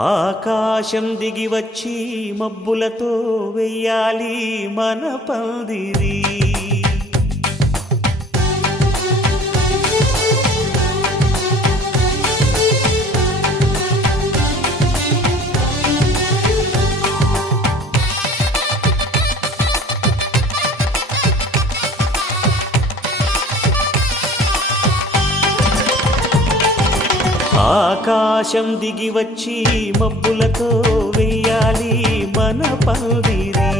ఆకాశం దిగి వచ్చి మబ్బులతో వెయ్యాలి మన పందిరి. ఆకాశం దిగి వచ్చి మబ్బులతో వెయ్యాలి మన పందిరి.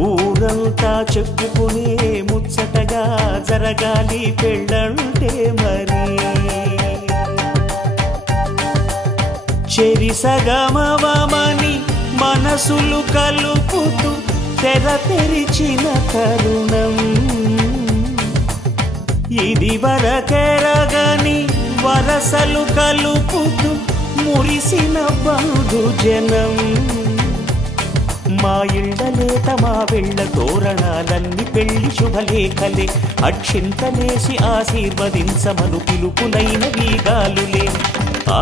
ఊరంతా చెప్పుకునే ముచ్చటగా జరగాలి పెళ్ళంటే మరి. చెరిసగమవమని మనసులు కలుపుతూ తెర తెరిచిన తరుణం ఇది వరకెరగని వరసలు కలుపుతూ మురిసిన బంధుజనం. మా ఇళ్ళలేత మా వెళ్ళ తోరణాలన్నీ పెళ్లి శుభలేఖలే. అక్షింతలేసి ఆశీర్వదించమను పిలుపులైన వీగాలులే.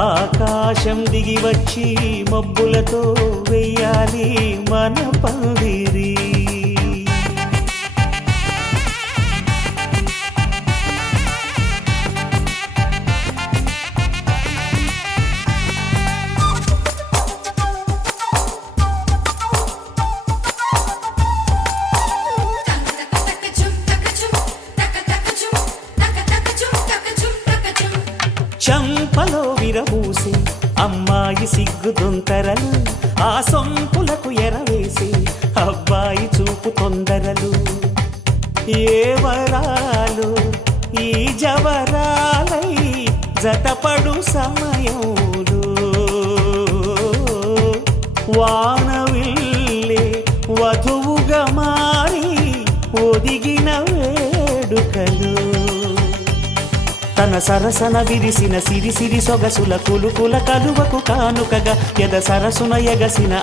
ఆకాశం దిగి వచ్చి మబ్బులతో వెయ్యాలి మన పందిరి. చంపలో విరబూసి అమ్మాయి సిగ్గుదొంతరలు, ఆ సొంపులకు ఎరవేసి అబ్బాయి చూపు తొందరలు. ఏ వరాలు ఈ జవరాలై జతపడు సమయంలో వానవిల్లే వధువుగా మారి ఒదిగిన వేడుకలు. తన సరసన విరిసిన సిరిసిరి సొగసుల కులుకుల కలువకు కానుకగా ఎద సరసున ఎగసిన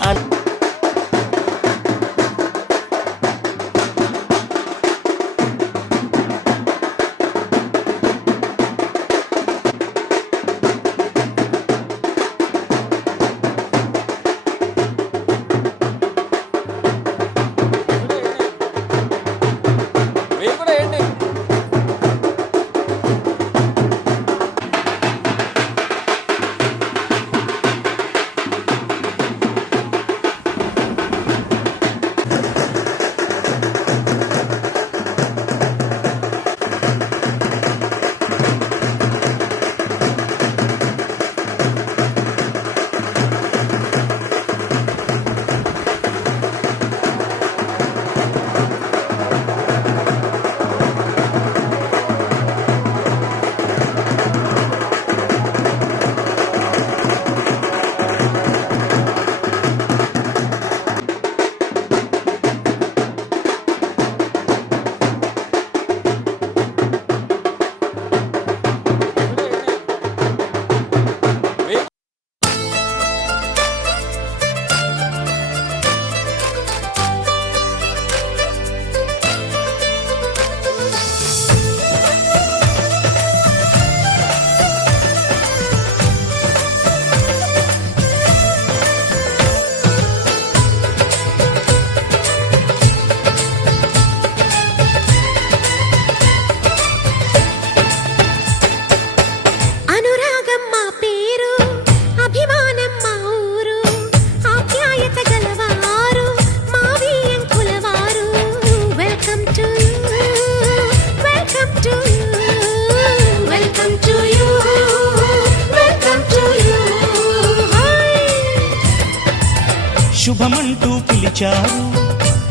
శుభమంటూ పిలిచారు,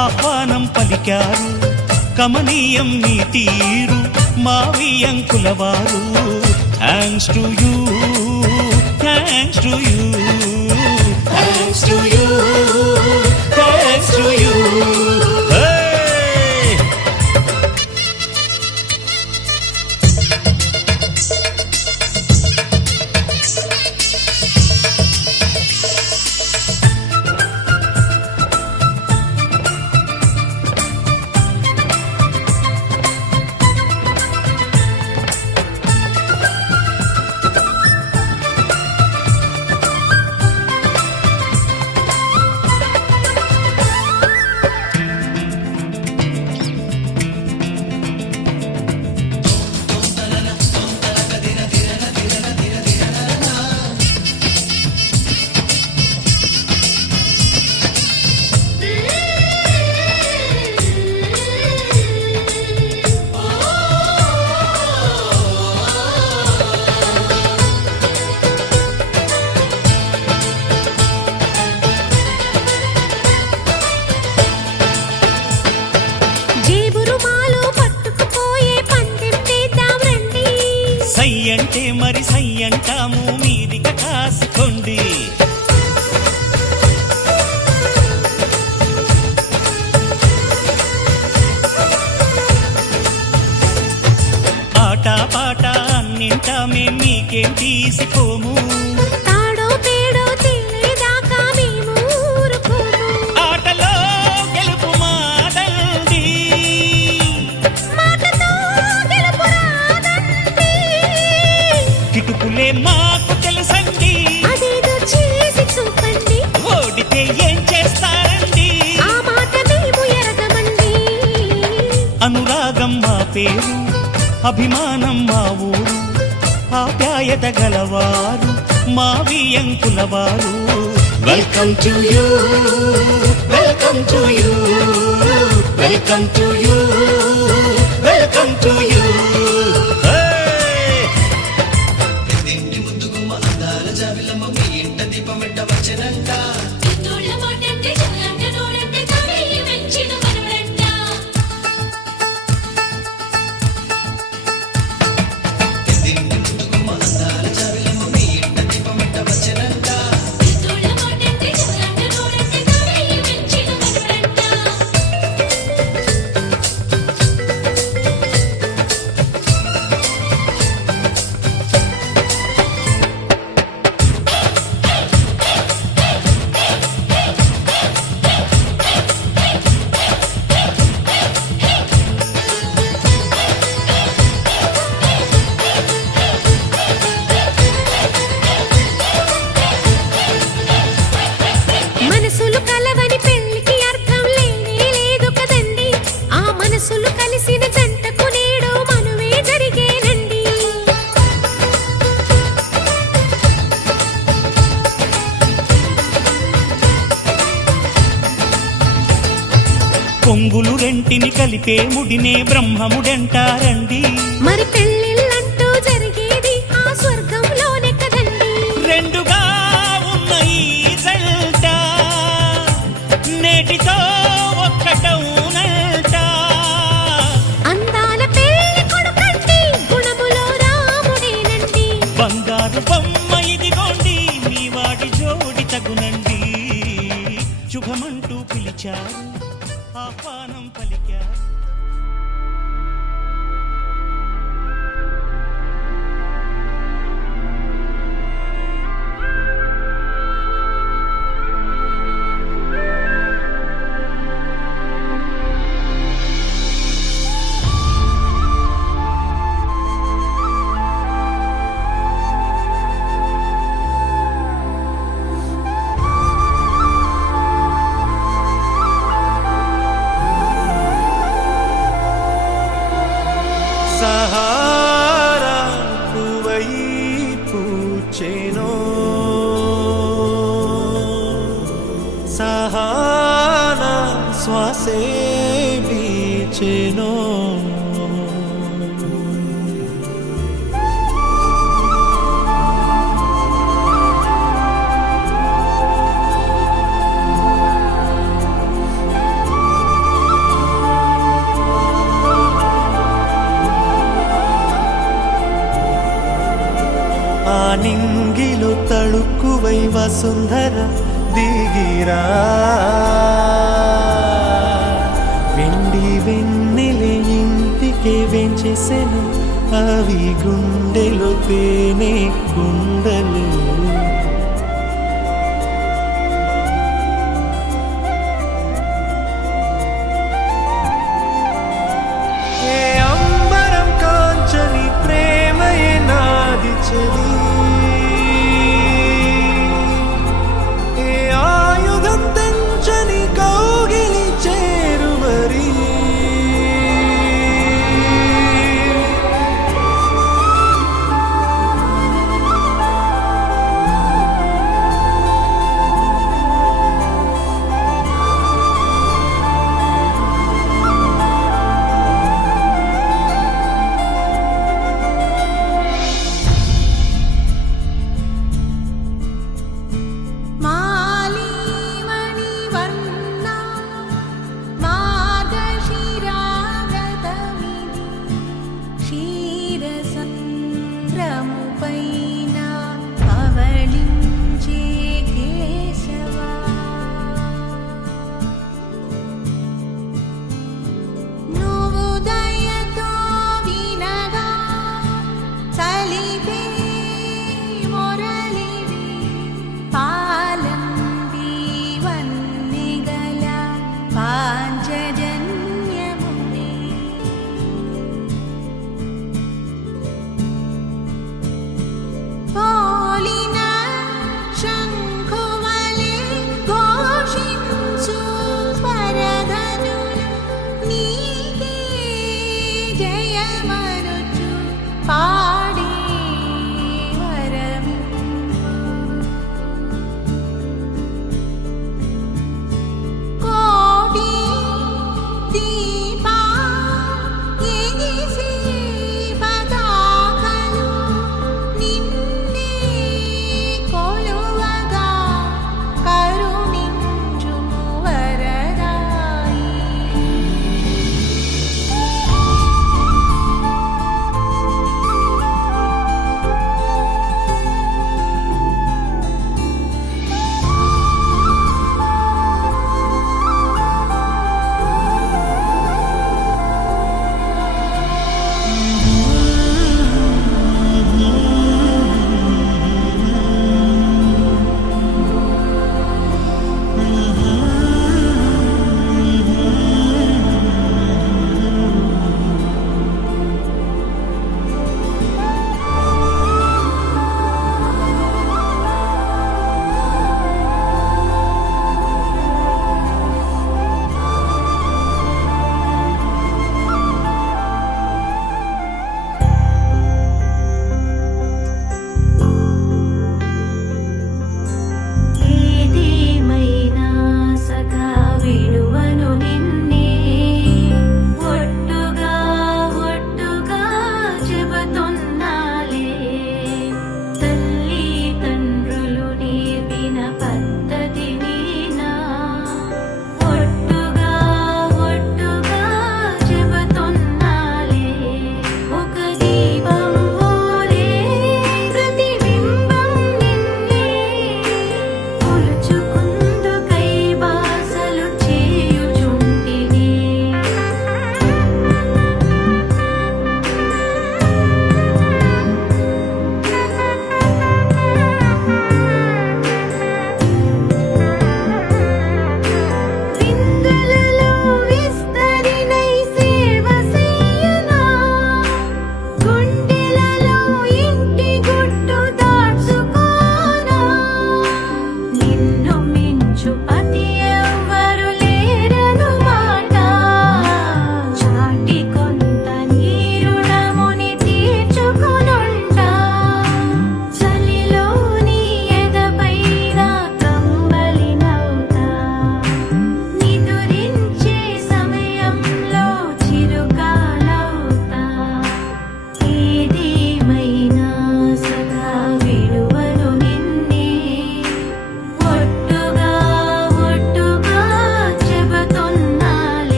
ఆహ్వానం పలికారు. కమనీయం నీ తీరు మావియంకులవారు. Thanks to you, thanks to you, thanks to you, thanks to you. అంటాము మీదిక కాసుకోండి. ఆట పాట అన్నింటా మేం మీకేం తీసిపోము. తాడో పేడో తెలియదాకా మేము ఊరుకోము. ఆటలో గెలుపు మాదండి, మాటతో గెలుపు రాదండి. కిటుకులే మాకు తెలుసండి, అదేదో చేసి చూపండి. ఓడితే ఏం చేస్తారండి? ఆ మాట మేము ఎరగమండి. అనురాగం మా పేరు, అభిమానం మా ఊరు, ఆప్యాయత గలవారు మా వియంకుల వారు. Welcome to you, welcome to you, welcome to you, welcome to you. ఇన్నోళ్ళ మాటంటే చల్లంట నోడంటే తాడేయి మెచ్చిన మనవడంట. ఇన్నోళ్ళ మాటంటే చల్లంట నోడంటే తాడేయి మెచ్చిన మనవడంట. మనసులు కలవని పెళ్లికి అర్థం లేనే లేదు కదండి. ఆ మనసులు కలిసిన జంటకు నేడు మనువే జరిగేనండి. కొంగులు రెంటిని కలిపే ముడినే బ్రహ్మముడంటారండి. మరి పెళ్ళిళ్ళంటూ జరిగేది ఆ స్వర్గంలోనే కదండి. రెండుగా ఉన్న ఈ జంట నేటితో ఒక్కటవునంట. అందాల పెళ్లి కొడుకండి, గుణములో రాముడేనండి. బంగారు బొమ్మ ఇదిగోండి, మీ వాడి జోడి తగునండి. శుభమంటూ పిలిచారు, ఆహ్వానం పలికారు. సహారా పువై పూచెనో, సహానా శ్వాసే వీచెనో. ఆ నింగిలో తళుక్కువై వసుంధర దిగిరా, వెండి వెన్నెలే ఇంటికే వెంచేసెను, అవి గుండెలో తేనె గుండెలు. ఏ అంబరం కాంచని ప్రేమయే నాది చెలి, ఏ ఆయుధం తెంచని కౌగిలి చేరుమరి.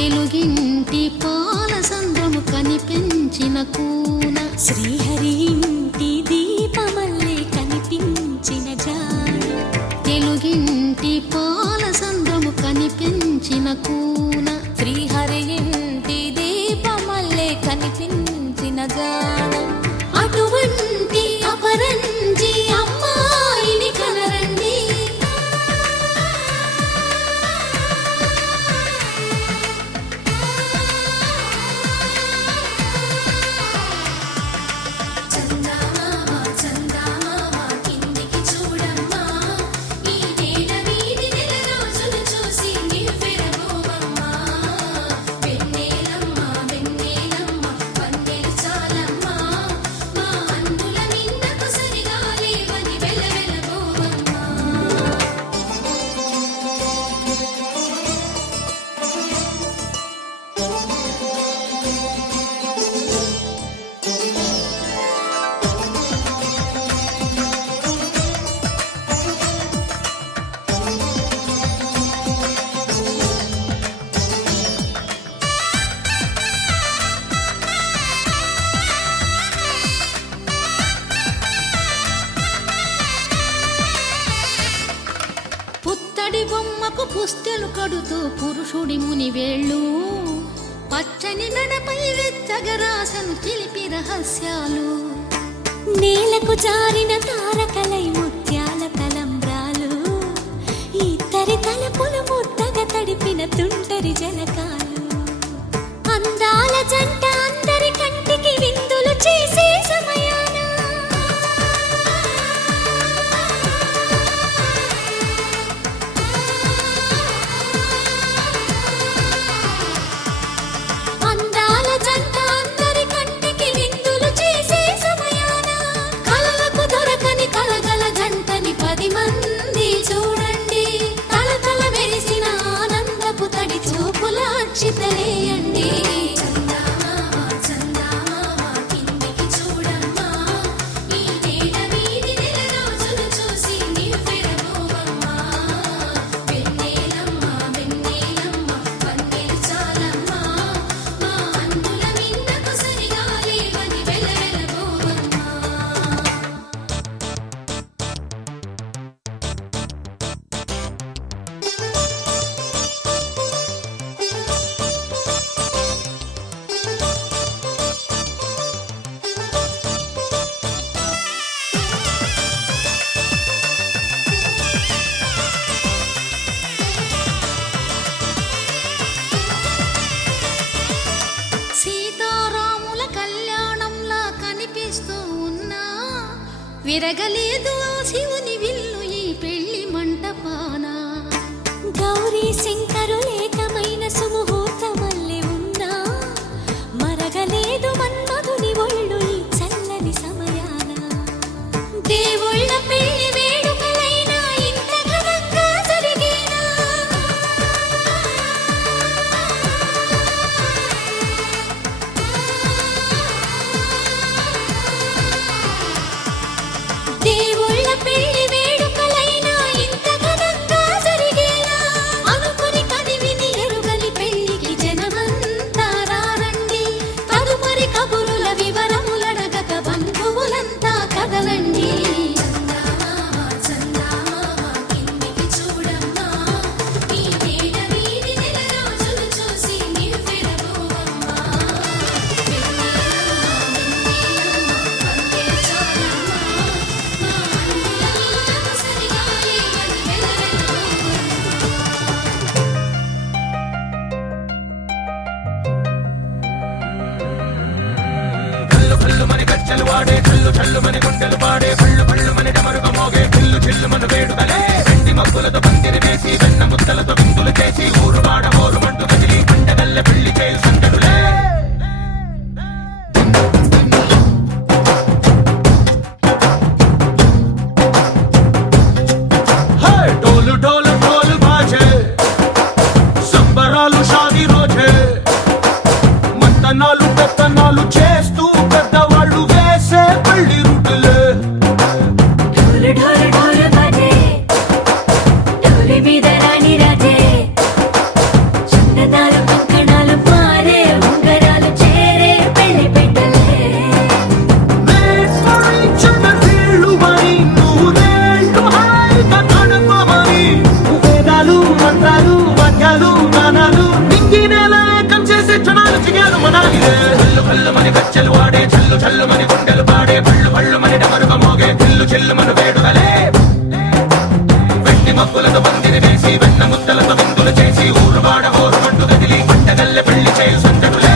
తెలుగింటి పాల సంద్రము కనిపించిన కూన శ్రీహరి ఇంటి దీపమల్లే కనిపించిన జాడ తెలుగింటి పాల సంద్రము కనిపించిన కూన శ్రీహరి ఇంటి దీపమల్లే కనిపించిన జాడ అటువంటి అపరంజి అమ్మాయిని కనరండి చందమామ చందమామ కిందికి చూడమ్మా ఈ నేల వీధి నెల రోజులు చూసి నివ్వెరబోవమ్మా వెన్నెలమ్మ వెన్నెలమ్మ వన్నెలు చాలమ్మా మా అందుల నిన్నకు సరిగా లేవని వెలవెలబోవమ్మా పుత్తడి బొమ్మకు పుస్తెలు కడుతూ పురుషుడి ముని వేళ్ళు పచ్చని నడపై వెచ్చగరాసను చిలిపి రహస్యాలు నేలకు జారిన తారకలై ముత్యాల తలంబ్రాలు ఇద్దరి తలపులు ముద్దగా తడిపిన తుంటరి జలకాలు అందాల జంట అందరి కంటికి విందులు చేసే సమయాన అందాల జంట అందరి కంటికి విందులు చేసే సమయాన కలలకు దొరకని కలగల జంటని 10 మంది చూడండి తలతల మెరిసిన ఆనందపు తడి చూపుల అక్షితలేయండి చందమామ చందమామ కిందికి చూడమ్మా ఈ నేల వీధి నెల రోజులు చూసి నివ్వెరబోవమ్మా వెన్నెలమ్మ వెన్నెలమ్మ వన్నెలు చాలమ్మా మా అందుల నిన్నకు సరిగా లేవని వెలవెలబోవమ్మా సీతారాముల కళ్యాణంలా కనిపిస్తూ ఉన్నా విరగలేదు ఆ శివుని విల్లు ఈ పెళ్లి మంటపాన గౌరీ శంకరులేకమైన సుముహూర్తమల్లె ఉన్నా మరగలేదు మన్మధుని ఒళ్ళు ఈ చల్లని సమయాన దేవుళ్ళ పెళ్లి వేడుకలైనా ఇంత ఘనంగా జరిగేనా దేవుళ్ళ పెళ్లి వేడుకలైనా ఇంత ఘనంగా జరిగేనా అనుకుని కదివిని ఎరుగని పెళ్లికి జనమంతా రారండి తదుపరి కబురుల వివరములడగక బంధువులంతా కదలండి చందమామ చందమామ కిందికి చూడమ్మా ఈ నేల వీధి నెల రోజులు చూసి నివ్వెరబోవమ్మా వెన్నెలమ్మ వెన్నెలమ్మ వన్నెలు చాలమ్మా మా అందుల నిన్నకు సరిగా లేవని వెలవెలబోవమ్మా కల్లు కల్లు మని గజ్జలు వాడే కల్లు చల్లు మని గుండెలు పాడే కళ్ళు కళ్ళు మని డమరుగ మోగే చిల్లు చిల్లు మన వేడుకలే వెండి మబ్బులతో పందిరి వేసి వెన్న ముద్దలతో విందులు చేసి ఊరు వాడ మోరు మంటు కదిలి పండగల్లె పెళ్లి చేయి సందడులే హే డోలు డోలు డోలు బాజే సంబరాలు షాదీ రోజే మంతనాలు పెత్తనాలు చేస్తూ పెద్దవాళ్ళు వేసే పెళ్లి రుటులే ఢోలు ఢోలు ఢోలు బాజే ఢోలి మీద రాణి రాజే చిన్నదారు కంకణాలు కదిలే కల్లు కల్లు మని గజ్జలు వాడే చల్లు చల్లు మని గుండెలు పాడే పళ్ళు పళ్ళు మని డమరుగ మోగే చిల్లు చిల్లు మన వేడుదలే వెండి మబ్బులతో పందిరి వేసి వెన్న ముద్దలతో విందులు చేసి ఊరు వాడ ఊరు మంటు కదిలి పంటగల్లె పెళ్లి చేయు సందడులే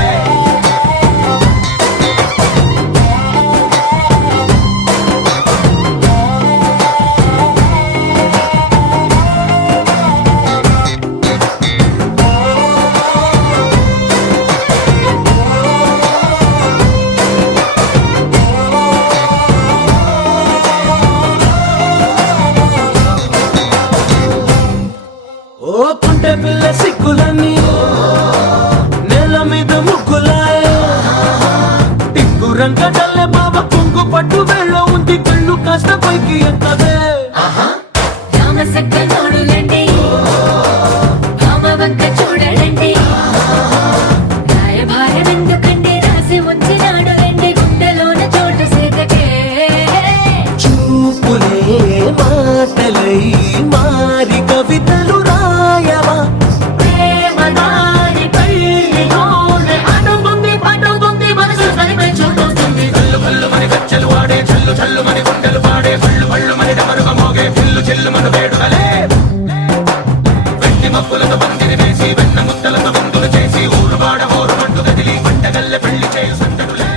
ఓ పుంటె పిల్ల సిక్కులని నేల మీద ముగ్గులాయ టిక్కు రంగడల్లె బావ కొంగు పట్టు వెళ్ళ ఉంది కళ్ళు కాస్త పైకి ఎత్తదే రామసక్క నోడులండి రామవంక చూడడండి రాయభారం ఎందుకండి రాసి ఉంచినాడు రండి గుండెలోన చోటు సేతకే చూపులే మాటలై మారి కవితలు రాయవా ప్రేమ దారి పల్లిలోనే అడుగుంది మనసు తనిపై చూడుతుంది కల్లు కల్లు మని గజ్జలు వాడే చల్లు చల్లు మని గుండెలు పాడే పళ్ళు పళ్ళు మని డమరుగ మోగే చిల్లు చిల్లు మన వేడుదలే వెండి మబ్బులతో పందిరి వేసి వెన్న ముద్దలతో విందులు చేసి ఊరు వాడ ఊరు మంటు కదిలి పంటగల్లె పెళ్లి చేయు సందడులే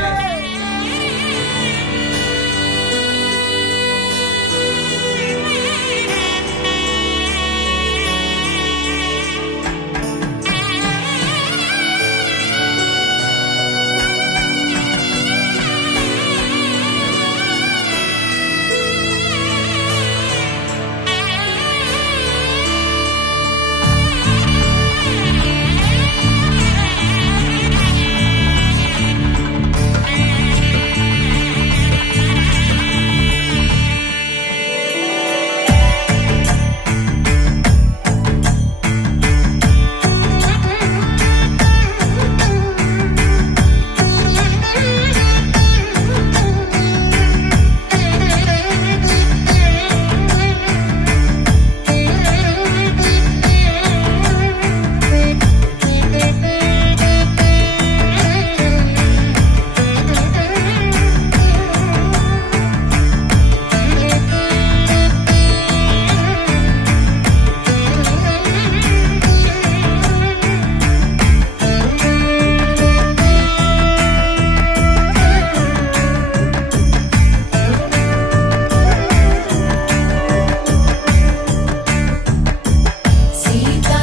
సీతా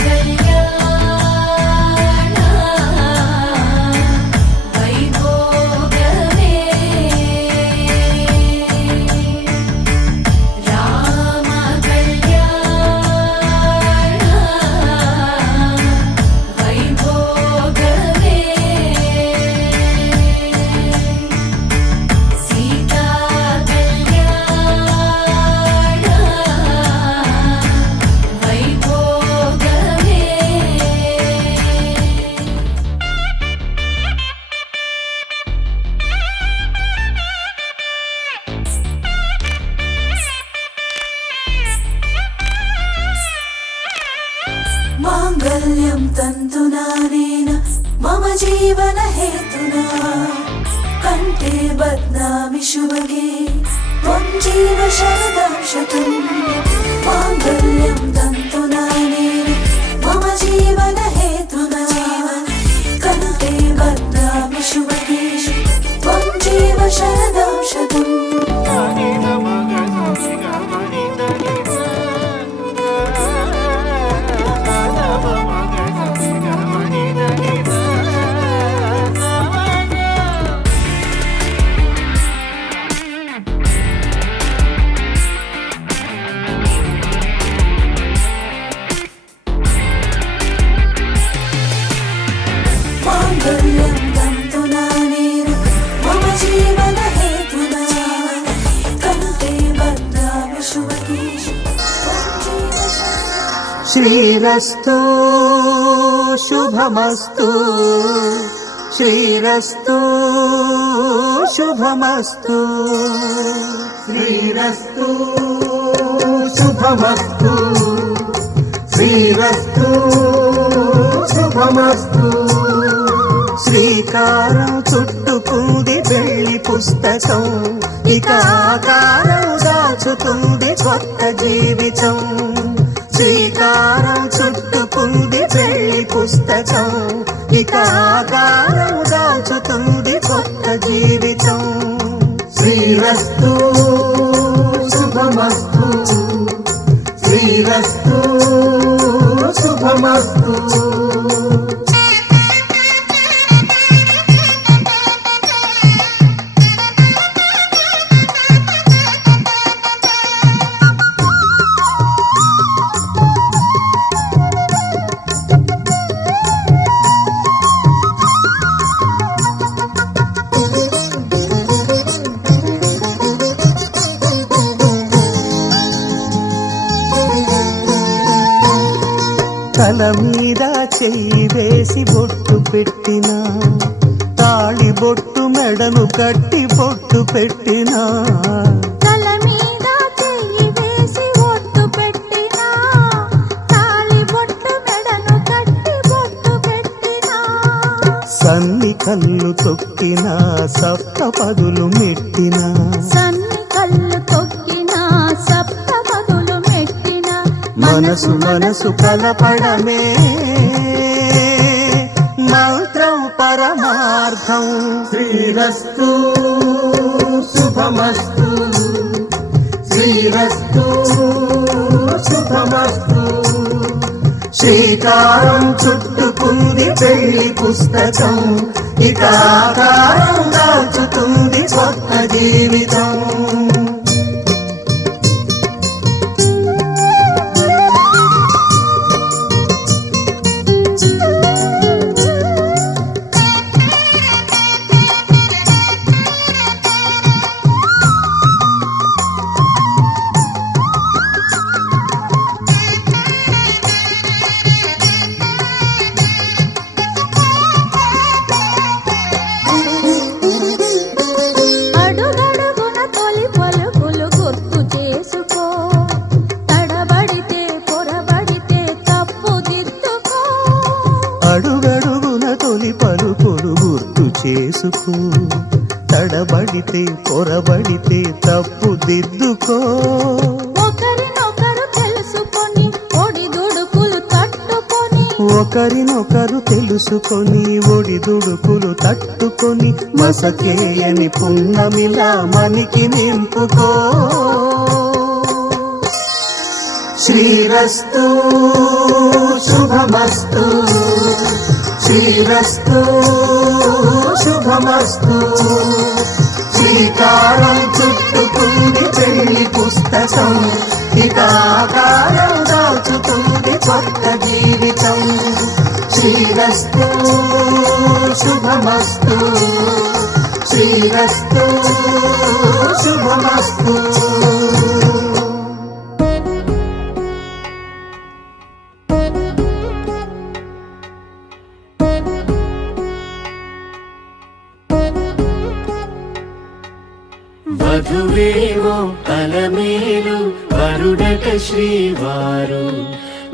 కళ్యాణ వైభోగమే రామ కళ్యాణ వైభోగమే సీతా కళ్యాణ వైభోగమే మాంగళ్యం తంతునానేన మమ జీవన హేతునా కంఠే బధ్నామి శుభగే త్వం జీవ శరదం శతం మాంగళ్యం తంతునానేన మమ జీవన హేతునా కంఠే బధ్నామి శుభగే త్వం జీవ శరదం శతం మాంగళ్యం తంతునానేన మమ జీవన హేతునా కంఠే బధ్నామి శుభగే త్వం జీవ శరదం శ్రీరస్తు శుభమస్తు శ్రీరస్తు శుభమస్తు శ్రీరస్తు శుభమస్తు శ్రీరస్తు శుభమస్తు శ్రీ శ్రీకారం చుట్టుకుంది పెళ్లి పుస్తకం ఇక ఆకారం దాచుతుంది కొత్త జీవితం శ్రీకారం చుట్టుకుంది పెళ్లి పుస్తకం ఇక ఆకారం దాచుతుంది కొత్త జీవితం శ్రీరస్తు శుభమస్తు శ్రీరస్తు శుభమస్తు తల మీద చెయ్యి వేసి బొట్టు పెట్టినా తాళి బొట్టు మెడను కట్టి బొట్టు పెట్టినా తల మీద చెయ్యి వేసి ఒట్టు పెట్టినా తాళి బొట్టు మెడను కట్టి బొట్టు పెట్టినా సన్ని కళ్ళు తొక్కినా సప్త పదులు మెట్టినా సన్ని కళ్ళు తొక్కినా సప్త పదులు మెట్టినా మనసు మనసు కలపడమే మంత్రం పరమార్థం శ్రీరస్తు శుభమస్తు శ్రీరస్తు శుభమస్తు శ్రీకారం చుట్టుకుంది పెళ్లి పుస్తకం ఇక ఆకారం దాచుతుంది కొత్త జీవితం అడుగడుగున తొలి పలుకులు గుర్తు చేసుకో తడబడితే పొరబడితే తప్పు దిద్దుకో అడుగడుగున తొలి పలుకులు గుర్తు చేసుకో తడబడితే పొరబడితే తప్పు దిద్దుకో ఒకరినొకరు తెలుసుకొని ఒడిదుడుకులు తట్టుకొని ఒకరినొకరు తెలుసుకొని ఒడిదుడుకులు తట్టుకొని మసకేయని పున్నమిలా మనికి నింపుకో శ్రీరస్తు శుభమస్తు శ్రీరస్తు శుభమస్తు శ్రీకారం చుట్టుకుంది పెళ్లి పుస్తకం ఇక ఆకారం దాచుతుంది కొత్త జీవితం శ్రీరస్తు శుభమస్తు శ్రీరస్తు శుభమస్తు వధువేమో అలమేలు వరుడట శ్రీవారు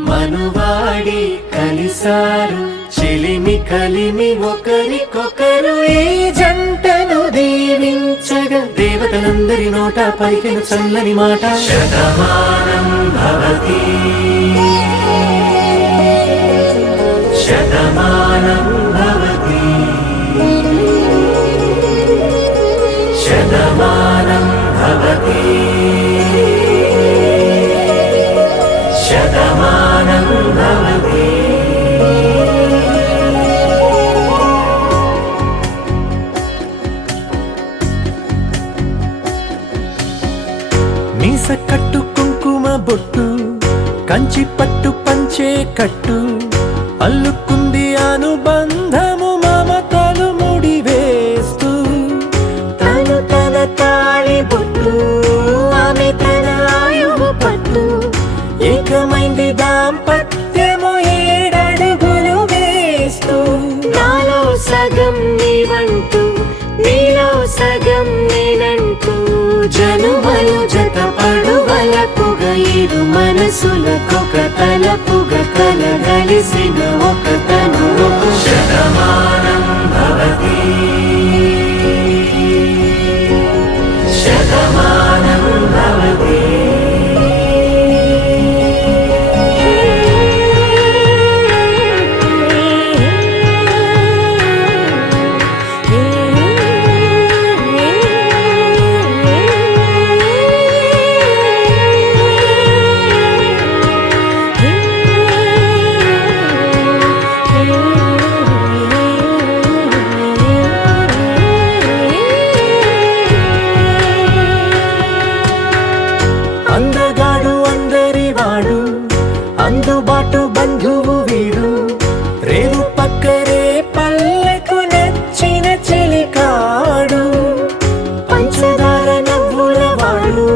మనువాడి కలిసారు చెలిమి కలిమి ఒకరికొకరు ఈ జంటను దీవించగా దేవతలందరి నోట పలికిన చల్లని మాట శతమానం భవతి శతమానం భవతి శతమానం భవతి శతమానం భవతి మీస కట్టు కుంకుమ బొట్టు కంచి పట్టు పంచే కట్టు అల్లుకుంది అనుబంధము మమతలు ముడివేస్తూ తను తన తాళి బొట్టు ఆమె తన ఆయువు పట్టు ఏకమైంది దాంపత్యము ఏడడుగులు వేస్తూ నాలో సగం నీవంటూ నీలో సగం నేనంటూ జనుమలు జత పడువలపుగ ఇరు మనసులకొక తలపుగ కలగలిసిన ఒక తను శతమానం భవ भवति शतमानं भवति అందగాడు అందరివాడు అందుబాటు బంధువు వీడు రేవు పక్కరే పల్లెకు నచ్చిన చెలికాడు పంచదార నవ్వుల వాడు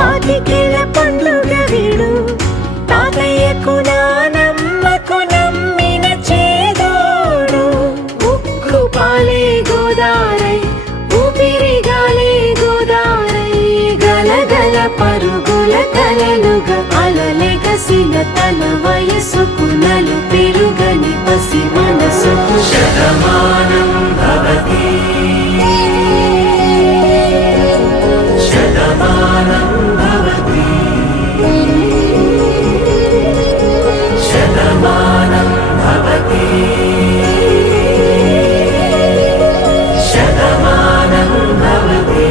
పాతికేల పండుగ వీడు తాతయ్యకు నానమ్మకు నమ్మిన చేదోడు ఉక్కు పాలే గోదారై ఊపిరిగాలే గోదారై గలగల పరుగుల కలలుగా అలలెగసిన తన వయసుకు నలు పెరుగని పసి మనసుకు शतमानं भवति शतमानं भवति शतमानं भवति शतमानं भवति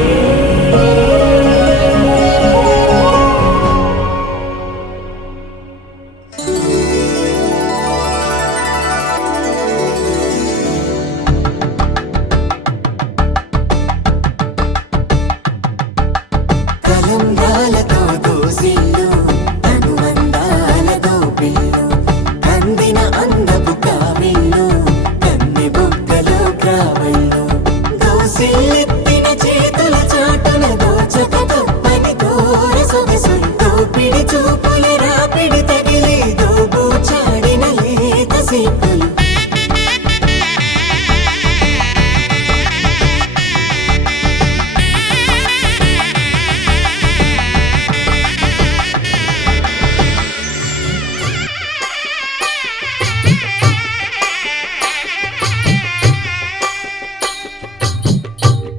కలంబ్రాలతో దోసిల్లు అనుబంధాలతో పిల్లు అందిన అందపు కావిల్లు కన్నె బొక్కలో గ్రావెల్లు దోసిల్లెత్తిన చేతుల చాటున దోచక తప్పని దూర సొగసులు దోపిడి చూపుల రాపిడి తగిలి దోబూచాడిన లేత సీపులు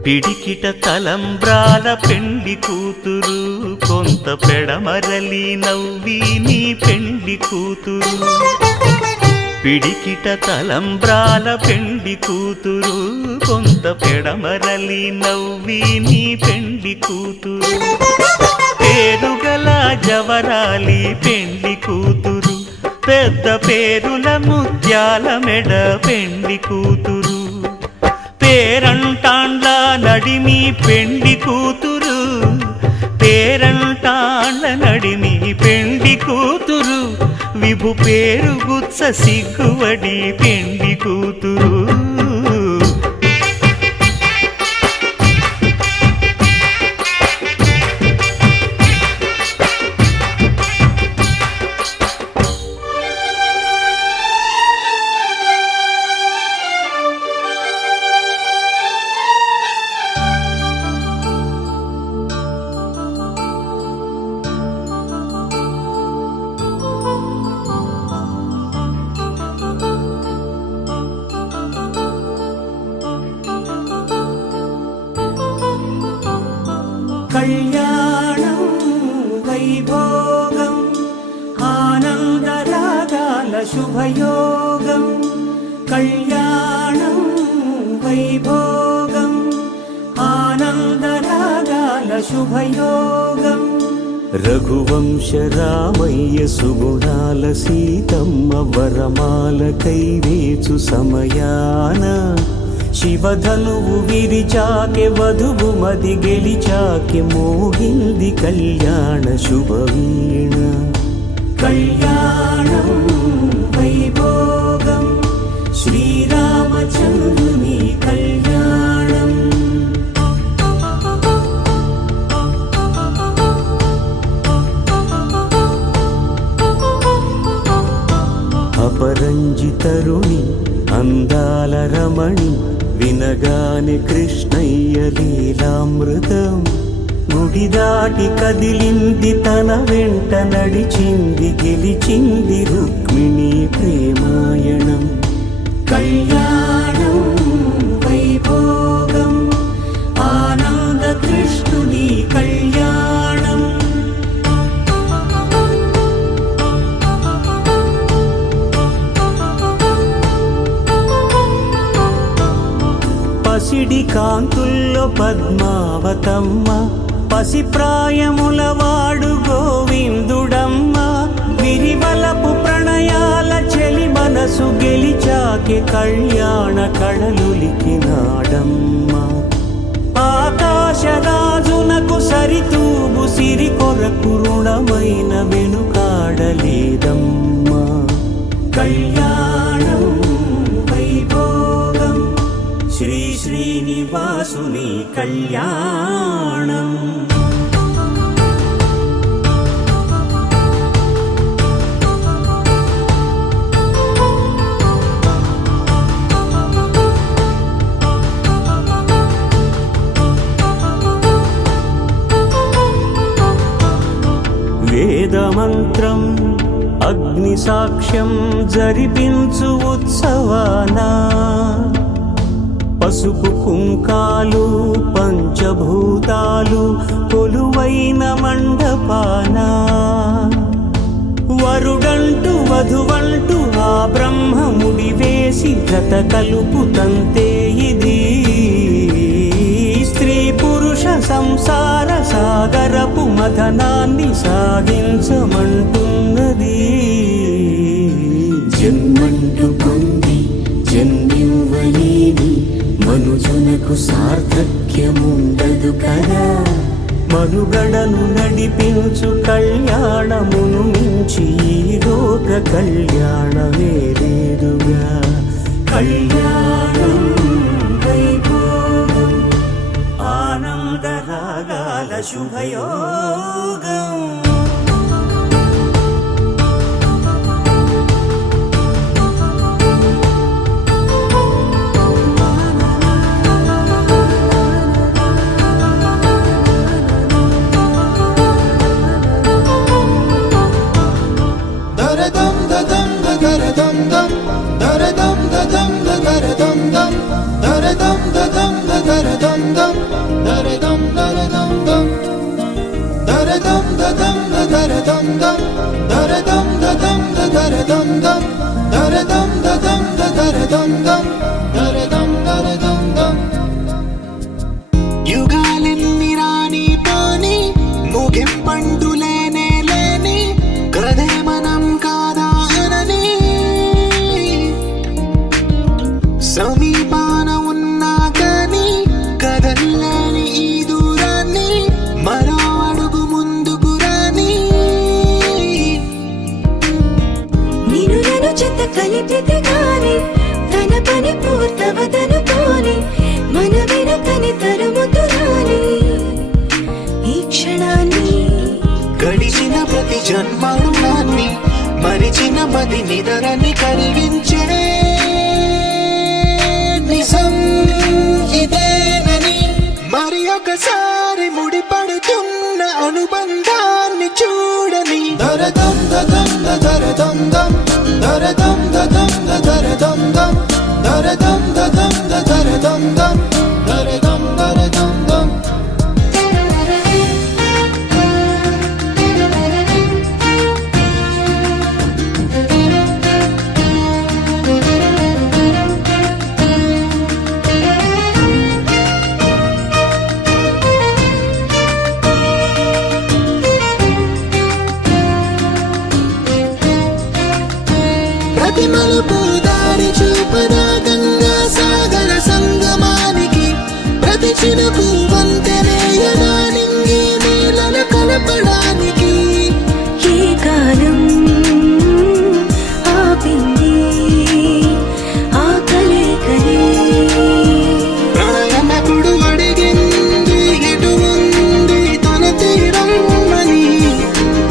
పిడికిట తలంబ్రాల పెండ్లి కూతురు కొంత పెడమరలి నవ్వి నీ పెండ్లి కూతురు పిడికిట తలంబ్రాల పెండ్లి కూతురు కొంత పెడమరలి నవ్వి నీ పెండ్లి కూతురు పేరుగల జవరాలి పెండ్లి కూతురు పెద్ద పేరుల ముత్యాల మెడ పెండ్లి కూతురు పేరంటాండ్ల నడిమి పెండ్లి కూతురు పేరంటాండ్ల నడిమి పెండ్లి కూతురు విభు పేరు గుత్స సిగ్గువడి పెండ్లి కూతురు కళ్యాణం వైభోగం ఆనందరాగాల శుభయోగం కళ్యాణం వైభోగం ఆనందరాగాల శుభయోగం రఘువంశ రామయ్య సుగుణాల సీతమ్మ వరమాల కైవేచు సమయాన శివధనువు విరిచాకె వధువు మది గెలిచాకె మోగింది కళ్యాణ శుభవీణ కళ్యాణం వైభోగం శ్రీరామచంద్రుని కళ్యాణం అపరంజి తరుణి అందాల రమణి వినగానే కృష్ణయ్య లీలామృతం గుడి దాటి కదిలింది తన వెంట నడిచింది గెలిచింది రుక్మిణి ప్రేమాయణం కళ్యాణం పసిడి కాంతుల్లో పద్మావతమ్మ పసిప్రాయముల వాడు గోవిందుడమ్మ విరివలపు ప్రణయాల చెలి మనసు గెలిచాకే కళ్యాణ కళలులికినాడమ్మ ఆకాశరాజునకు సరితూబు సిరి కొరకు రుణమైన వెనుకాడలేదమ్మా కళ్యాణం వైభోగం శ్రీ శ్రీనివాసుని కళ్యాణం వేదమంత్రం అగ్ని సాక్ష్యం జరిపించు ఉత్సవాన పసుపు కుంకాలు పంచభూతాలు కొలువైన మండపాన వరుడంటూ వధువంటూ ఆ బ్రహ్మముడి వేసి జత కలుపుతంతే ఇది స్త్రీ పురుష సంసార సాగరపు మథనాన్ని సాగించమంటున్నది జన్మంటూ పొంది జన్మివ్వలేని మనుజునకు సార్థక్యముండదు కదా మనుగడను నడిపించు కళ్యాణమును మించి ఈ లోక కళ్యాణమే లేదుగా కళ్యాణం వైభోగం ఆనందరాగాల శుభయోగం యుగాలెన్ని రాని పోని ముగింపండు లేనే లేని కథే మనం కాదా అనని సమీపాన ఉన్నా కానీ కదల్లేని ఈ దూరాన్ని మరో అడుగు ముందుకు రాని నిన్ను నన్ను చెత్త కలిపితే గాని తన పని పూర్తవదనుకోని మన వెనకని తరుముతురాని ఈ క్షణాన్ని గడిచిన ప్రతి జన్మరుణాన్ని మరిచిన మది నిదరని కలిగించే నిజం ఇదేనని మరి ఒకసారి ముడిపడుతున్న అనుబంధాన్ని చూడని దరదం దదం దరదం దం దరదం దదం దరదం దం దరదం దదం దరదం దం దరదం దరదం దం ప్రతి మలుపు దారి చూపదా గంగా సాగర సంగమానికి ప్రతి చినుకు వంతెనేయదా నింగి నీళ్ళ కలపడానికి ఏ కాలం ఆపింది ఆ కలయికలే ప్రళయమప్పుడు అడిగింది ఎటు ఉంది తన తీరం అని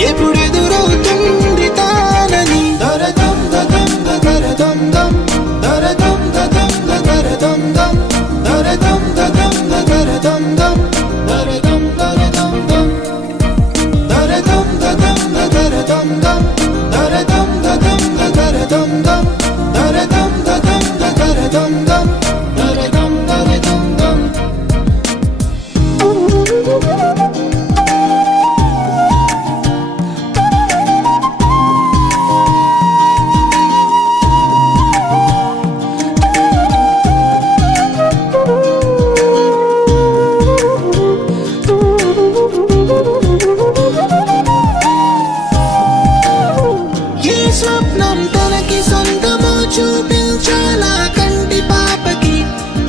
ఎప్పుడెదురవుతుంది తానని దరదం దదం దరదం దం దరదం దదం దరదం దం దరదం దదం దరదం దం దరదం దరదం దం దరదం దదం దరదం దం దరదం దదం దరదం దం దరదం దదం దరదం దం దరదం దరదం దం స్వప్నం తనకి సొంతమో చూపించాలా కంటి పాపకి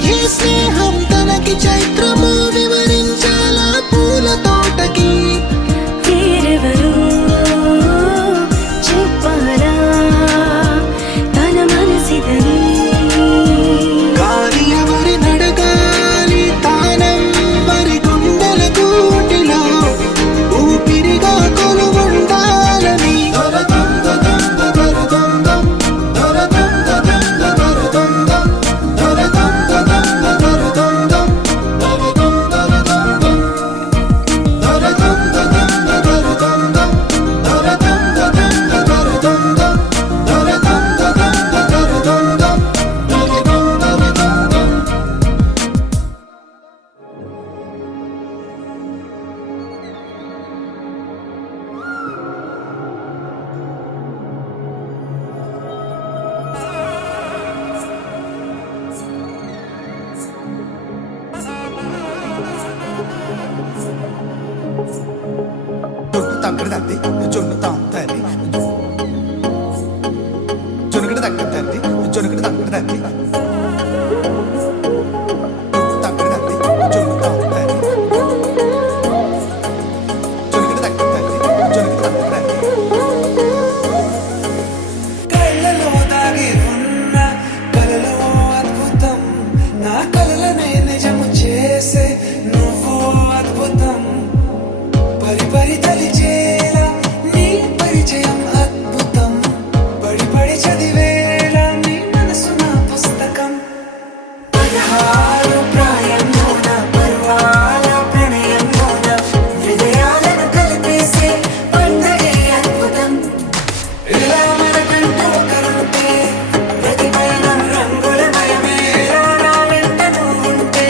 ఏ స్నేహం తనకి చైత్రమో వివరించాలా పూల తోటకి వేరెవరో చెప్పాలా తన మనసిదని గాలి ఎవరి నడగాలి తానం మరి గుండెల కూటిలో ఊపిరిగా కొలువుండాలని దొరదం దదం దొరదం దం దొరదం దదం దొరదం దం దొరదం దదం దొరదం దం దొరదం దొరదం దం దొరదం దదం దొరదం దం దొరదం దదం దొరదం దం దొరదం దదం దొరదం దం దొరదం దొరదం దం జొన్ను తగ్గడదండి జొన్ను తాగుతుంది జొనుగడ తగ్గదండి జొనుగడ తగ్గడదండి జొన్ను తగ్గడదండి జొన్ను తాగుతుంది జొనుగడ తగ్గదండి జొనుగడ తగ్గడండి కళ్ళలో దాగి ఉన్న కలలో అద్భుతం నా కలలనే నిజము చేసే నువ్వు అద్భుతం పరి పరి తలిచేలా నీ పరిచయం అద్భుతం పడి పడి చదివేలా నీ మనసు నా పుస్తకం 16 ప్రాయంలోన పర్వాల ప్రణయంలోన హృదయాలను కలిపేసే పండగే అద్భుతం ఇలా మనకంటూ ఒకరుంటే ప్రతిపయనం రంగులమయమే ఇలా నా వెంట నువ్వుంటే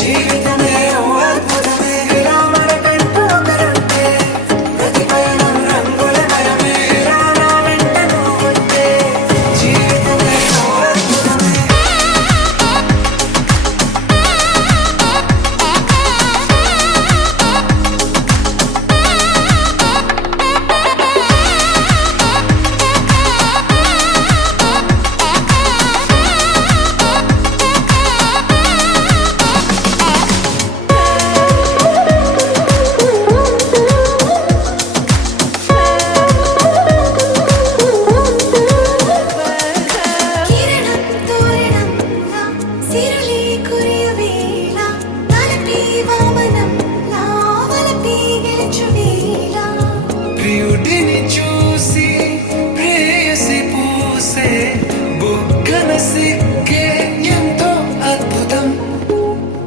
జీవితమే ఓ అద్భుతమే ఇలా మనకంటూ ఒకరుంటే ప్రతిపయనం రంగులమయమే ఇలా నా వెంట నువ్వుంటే జీవితమే ఓ అద్భుతమే కిరణం తోరణంలా సిరులే కురియవేళ తలపి వామనంలా వలపి గెలుచువేళ ప్రియుడిని చూసి ప్రేయసి పూసే బుగ్గన సిగ్గే ఎంతో అద్భుతం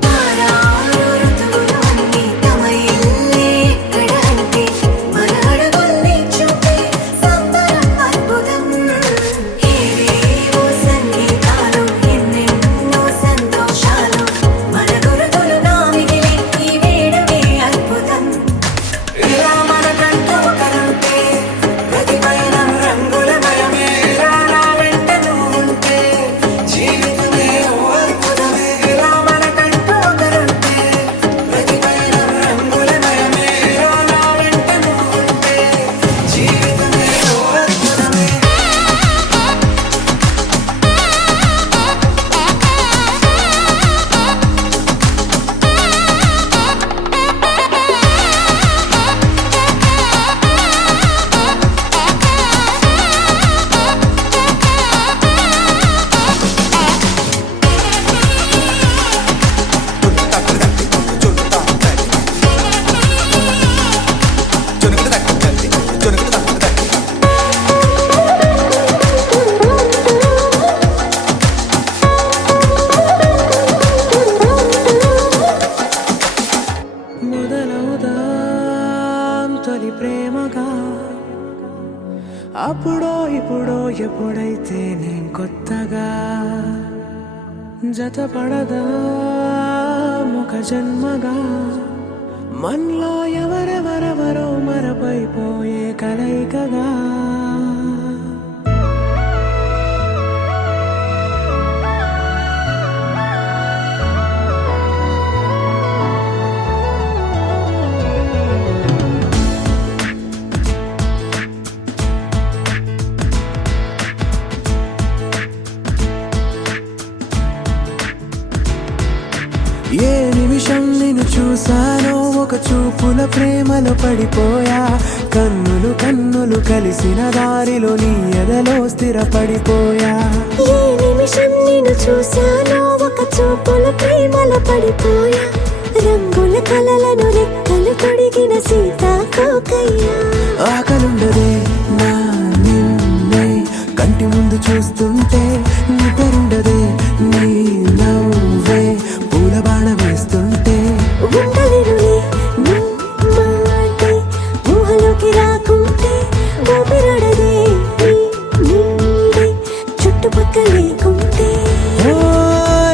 తారారు ఋతువులు అన్నీ తమ ఇల్లే ఎక్కడ అంటే మన అడుగుల్ని చూపే సంబరం అద్భుతం ఏవేవో సంగీతాలు ఎన్నెన్నో సంతోషాలు మన గురుతులుగా మిగిలే ఈ వేడుకే అద్భుతం ఇలా మనకంటూ ఒకరుంటే ప్రతిపయనం రంగులమయమే ఇలా నా వెంట నువ్వుంటే జీవితమే ఓ అద్భుతమే ఇలా మనకంటూ ఒకరుంటే ప్రతిపయనం రంగులమయమే ఇలా నా వెంట నువ్వుంటే జీవితమే ఓ అద్భుతమే మొదలవుదాం తొలి ప్రేమగా అప్పుడో ఇప్పుడో ఎప్పుడైతే నేను కొత్తగా జతపడదా ముఖ జన్మగా మనలో ఎవరెవరెవరో మరపైపోయే కలయికగా చూసానో ఒక చూపుల ప్రేమలో పడిపోయా, కన్నులు కన్నులు కలిసిన దారిలో నీ ఎదలో స్థిరపడిపోయా. ఏ నిమిషం నిన్ను చూశానో ఒక చూపుల ప్రేమలో పడిపోయా, రంగుల కలలను రెక్కలు తొడిగిన సీతాకోకయ్యా. ఆకలుండదే నా నిన్నే కంటి ముందు చూస్తుంటే, నిద్రుండదే నీ నవ్వే పూల బాణ వేస్తుంటే. ఉండలేనులే నీ మాటే ఊహలోకి రాకుంటే, ఊపిరాడదే నీ నీడే చుట్టుపక్కల లేకుంటే. ఓ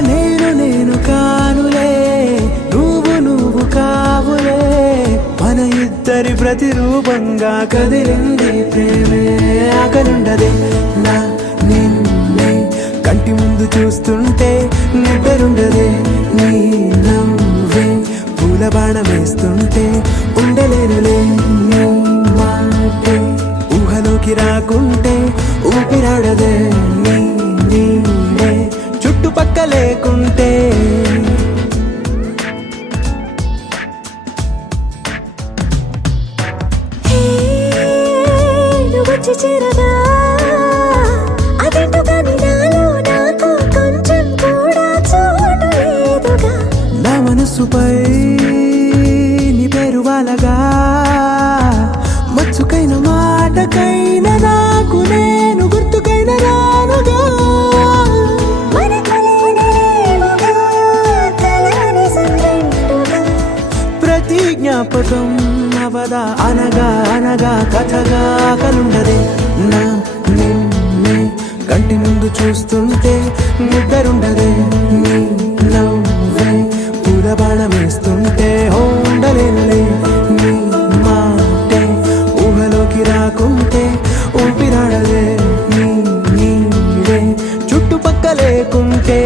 నేను నేను కానులే, నువ్వు నువ్వు కావులే, మన ఇద్దరి ప్రతిరూపంగా కదిలింది ప్రేమే. ఆకలుండదే నా నిన్నే కంటి ముందు చూస్తుంటే, నిద్రుండదే నీ నవ్వే పూల బాణ వేస్తుంటే. ఉండలేనులే నీ మాటే ఊహలోకి రాకుంటే, ఊపిరాడదే నీ నీడే చుట్టుపక్క లేకుంటే. హే, నువ్వు వచ్చి చేరగా అదేంటో కానీ నాలో నాకు కొంచెం కూడా చోటు లేదుగా. నా మనసుపై నీ పేరు వాలగా, మచ్చుకైన మాటకైన నాకు నేను గుర్తుకైన రానుగా. మన కలయినరేవుగా, కలని సంరెండుగా. ప్రతి జ్ఞాపకం అవదా అనగా అనగా కథగా. కలుండదే నా నిన్నే కంటి ముందు చూస్తుంటే, నిద్రుండదే నీ నవ్వే పూల బాణం వేస్తుంటే. ఉండలేనులే నీ మాటే ఊహలోకి రాకుంటే, ఊపిరాడదే నీ నీడే చుట్టుపక్క లేకుంటే.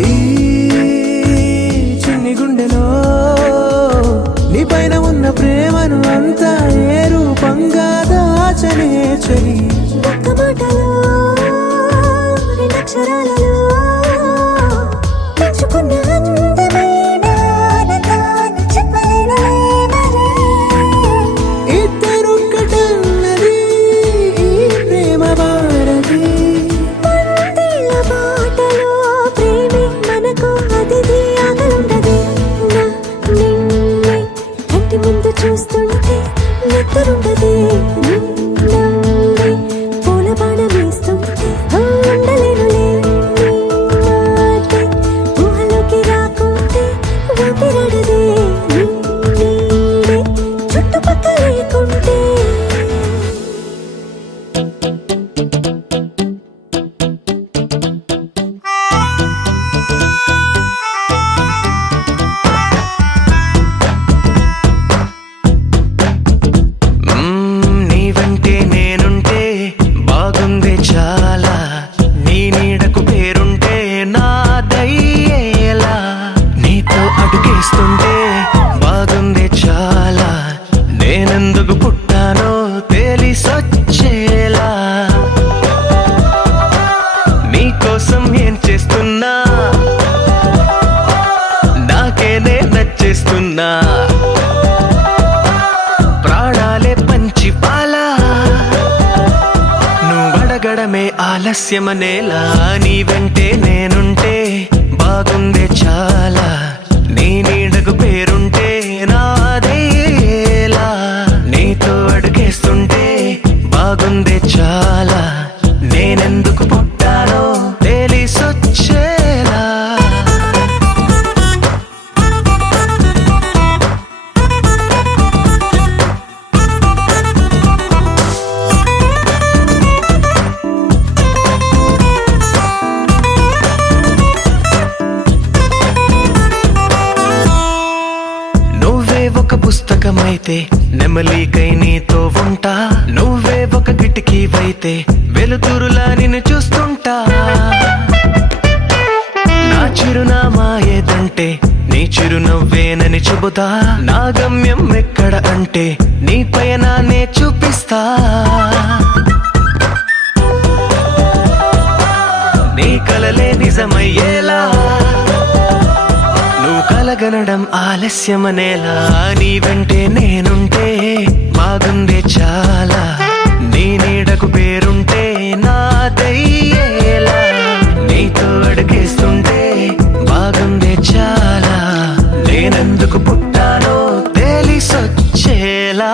ఈ చిన్ని గుండెలో నీ పైన ఉన్న ప్రేమను అంతా ఏ రూపంగా దాచనే చలి. ఒక్క మాటలో రెండక్షరాలలో పెంచుకున్న అందమైన ఆనందాన్ని చెప్పలేనులే మరి. ఇద్దరొక్కటన్నది ఈ ప్రేమ భారతి. వందేళ్ల బాటలో ప్రేమే మనకు అతిథి. ఆగలుండదే నా నిన్నే కంటి ముందు చూస్తుంటే, నిద్రుండదే నీ నవ్వే పూల బాణ వేస్తుంటే. ఉండలేనులే నీ మాటే ఊహలోకి రాకుంటే, ఊపిరాడదే నీ నీడే చుట్టుపక్కల లేకుంటే. నీ వెంటే నేనుంటే బాగుంది చాలా, నీ నీడకు పేరుంటే నాదయ్యేలా. నీతో అడుగేస్తుంటే బాగుంది చాలా, నేనెందుకు పుట్టానో తెలిసొచ్చేలా. నీకోసం ఏం చేస్తున్నా నాకేనే నచ్చేస్తున్నా. ప్రాణాలే పంచి పాలా, నువ్వడగడమే ఆలస్యమనేలా. నీ వెంటే నేనుంటే బాగుందే చాలా, నీ నీడకు పేరుంటే నాదేలా. నీతో అడుగేస్తుంటే బాగుందే చాలా, నేనెందుకు పుట్టానో తెలిసొచ్చేలా. ఒక పుస్తకమైతే నెమలికై నీతో ఉంటా, నువ్వే ఒక కిటికీవైతే వెలుతురులా నిన్ను చూస్తుంటా. నా చిరునామా ఏదంటే నీ చిరునవ్వేనని చెబుతా నా గమ్యం ఎక్కడ అంటే నీ పయనాన్నే చూపిస్తా నీ కలలే నిజమయ్యేలా నువ్వు కలగనడం ఆలస్యమనేలా నీ వెంటే నేనుంటే బాగుందే చాలా నీ నీడకు పేరుంటే నాదయ్యేలా నీతో అడుగేస్తుంటే బాగుందే చాలా నేనెందుకు పుట్టానో తెలిసొచ్చేలా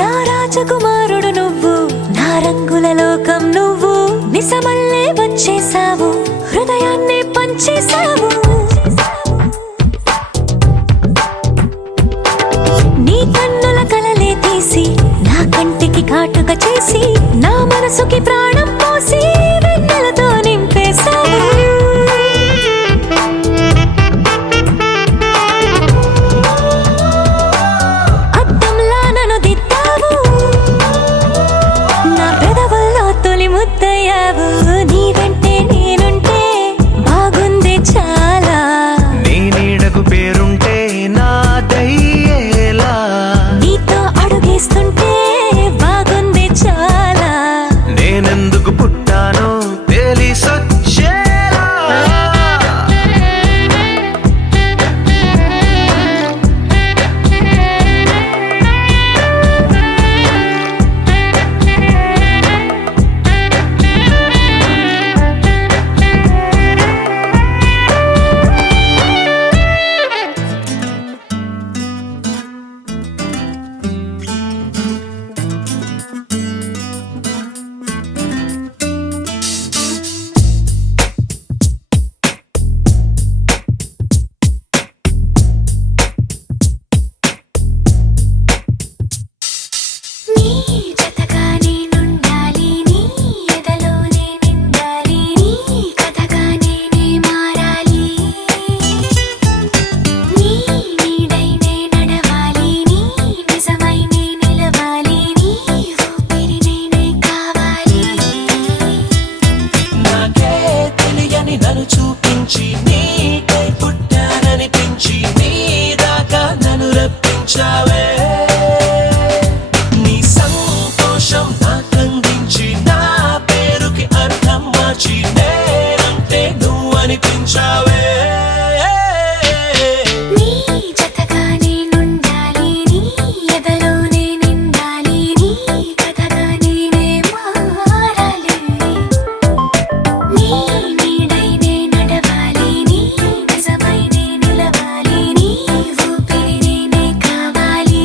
నా రాజకుమారుడు నువ్వు నా రంగుల లోకం నువ్వు నిజమల్లే వచ్చేసావు హృదయాన్ని పంచేసావు నీ కన్నుల కలలే తీసి నా కంటికి కాటుక చేసి నా మనసుకి ప్రాణం పోసి వెన్నెలతో నింపేశావు అద్దంలా నన్ను దిద్దావు నా పెదవుల్లో తొలి ముద్దయ్యావు నీ వెంటే నేనుంటే బాగుంది చాలా నీ నీడకు పేరుంటే నాదయ్యేలా నీతో అడుగేస్తుంటే బాగుంది చాలా నేనెందుకు పుట్టానో తెలిసొచ్చేలా నీ జతగా నేనుండాలి నీ ఎదలోనే నిండాలి నీ కథగా నేనే మారాలి నీ నీడైనే నడవాలి నీ నిజమై నే నిలవాలి నీ ఊపిరి నేనే కావాలి నాకే తెలియని నన్ను చూపించి నీకై పుట్టాననిపించి నీ దాకా నన్ను రప్పించావే నీ సంతోషం నాకందించి నా పేరుకి అర్థం మార్చి నేనంటే నువ్వు అనిపించావే నీ జతగా నేనుండాలి నీ ఎదలోనే నిండాలి నీ కథగా నేనే మారాలి నీ నీడైనే నడవాలి నీ నిజమై నే నిలవాలి నీ ఊపిరి నేనే కావాలి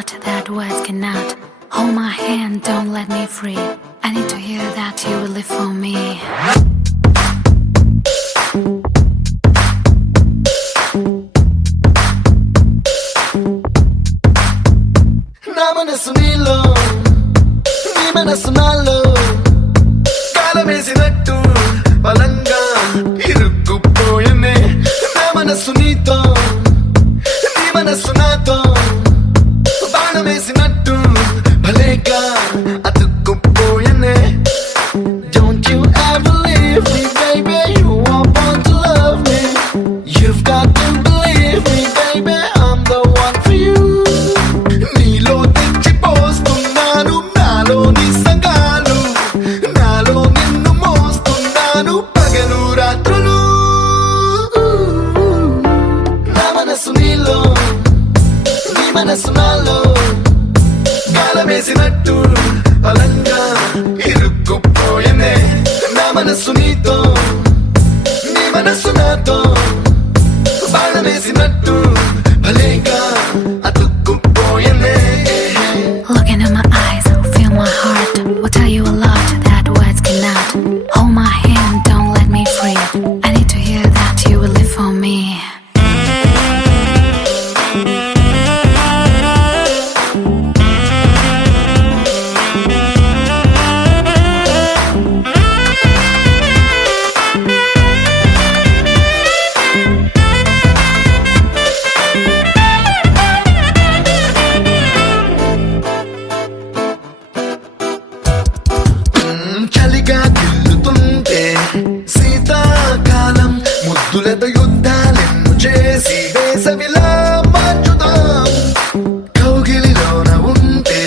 lot that words cannot. Hold my hand, don't let me free. I need to hear that you will live for me. నా మనసు నీలో నీ మనసు నాలో కాలమేసినట్టు బలంగా ఇరుక్కుపోయనే నా మనసు నీతో నీ మనసు నాతో బాణమేసినట్టు భలేగా అతుక్కుపోయనే Don't you ever leave me baby, you are born to love me. You've got to believe me baby, I'm the one for you. నీలో తెచ్చిపోస్తున్నాను నాలోని సంగాలు, నాలో నిన్ను మోస్తున్నాను పగలు రాత్రులు. నా మనసు నీలో నీ మనసు నాలో గాలమేసినట్టు బలంగా ఇరుక్కుపోయనే నా మనసు నీతో నీ మనసు నాతో బాణమేసినట్టు భలేగా అతుక్కుపోయనే Look into my eyes, feel my heart. Will tell you a lot that words cannot. Hold my hand, don't let me free. I need to hear that you will live for me. చలిగా గిల్లుతుంటే శీతాకాలం ముద్దులతో యుద్ధాలెన్ను చేసి వేసవిలా మార్చుదాం. కౌగిలిలోన ఉంటే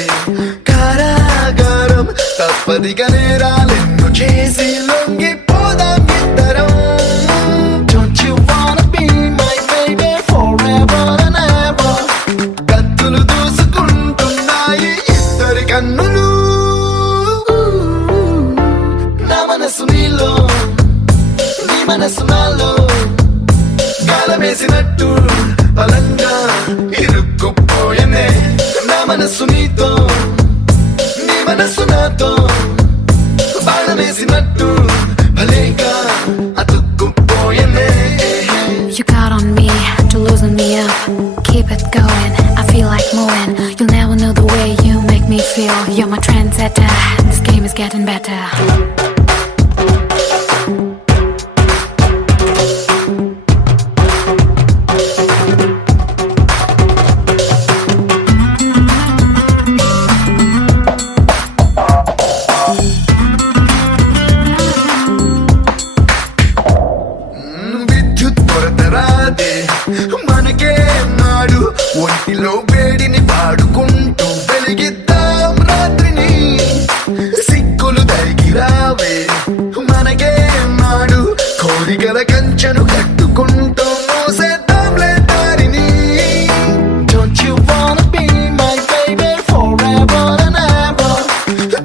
కారాగారం తప్పదిగా నేరాలెన్ను చేసి లొంగిపోదాం ఇద్దరం. Don't you wanna be my baby forever and ever? కత్తులు దూసుకుంటున్నాయి ఇద్దరి కన్నులు. నా మనసు నీలో నీ మనసు నాలో గాలమేసినట్టు బలంగా ఇరుక్కుపోయనే నా మనసు నీతో నీ మనసు నాతో బాణమేసినట్టు భలేగా అతుక్కుపోయనే You got on me to loosen me up. Keep it going, I feel like moving. You'll never know the way you make me feel. You're my trendsetter, this game is getting better. విద్యుత్ కొరత రాదే మనకే నాడు ఒంటిలో వేడిని పాడుకుంటూ వెలిగిద్దాం రాత్రిని. సిక్కులు తరిగి రావే మనకే నాడు కోరికల కంచెను కట్టుకుంటూ మోసేద్దాంలే దారిని. Don't you wanna be my baby forever and ever?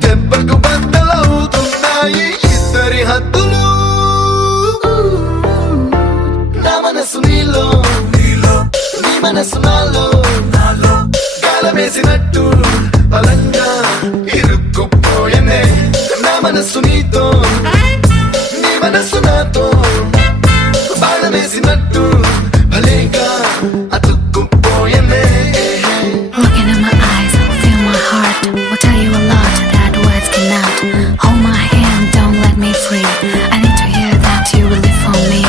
దెబ్బకు బద్దలవుతున్నాయి ఇద్దరి హద్దులు. నా మనసు నీలో నీ మనసు నాలో గాలమేసినట్టు బలంగా ఇరుక్కుపోయనే నా మనసు నీతో నీ మనసు నాతో బాణమేసినట్టు భలేగా అతుక్కుపోయనే Look into my eyes, feel my heart. Will tell you a lot that words cannot. Hold my hand, don't let me free. I need to hear that you will live for me.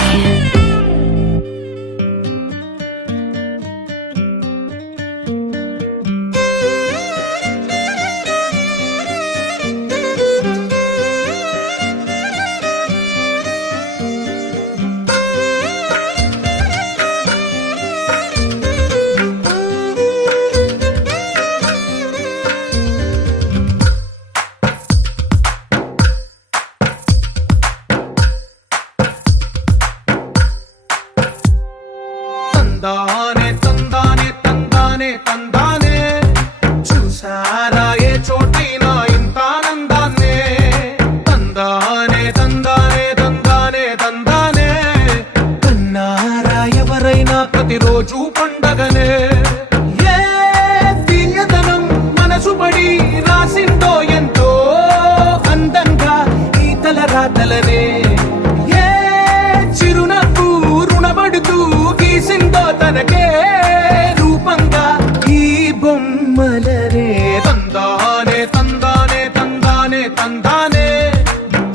తందానే తందానే తందానే తందానే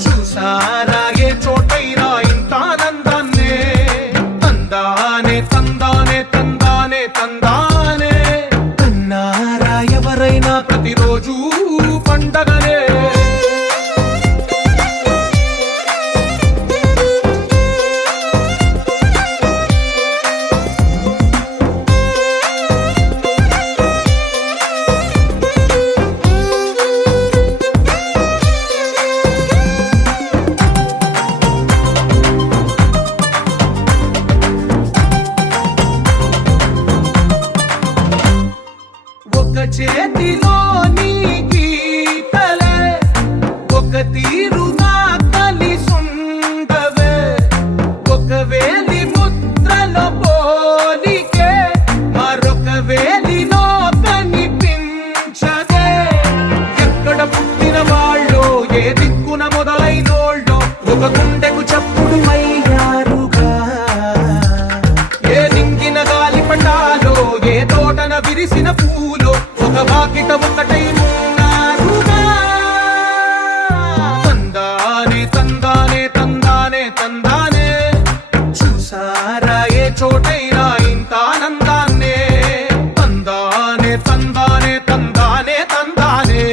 చూసారా ఏ చోటైనా ఇంత ఆనందాన్నే తందానే తందానే తందానే తందానే కన్నారా ఎవరైనా ప్రతిరోజు పండగనే ఒక చేతిలో నీ గీతలే ఒక తీరుగా కలిసుండవే ఒక వేలి ముద్రలో పోలికే మరొక వేలిలో కనిపించదే ఎక్కడ పుట్టిన వాళ్ళో ఏ దిక్కున మొదలైనోళ్ళో ఒక గుండెకు చప్పుడు అయ్యారుగా ఏ నింగిన గాలి పటాలో ఏ తోటన విరిసిన పూలో ఒక వాకిట ఒకటై ఉన్నారుగా తందానే తందానే తందానే తందానే చూసారా ఏ చోటైనా ఇంత ఆనందాన్నే తందానే తందానే తందానే తందానే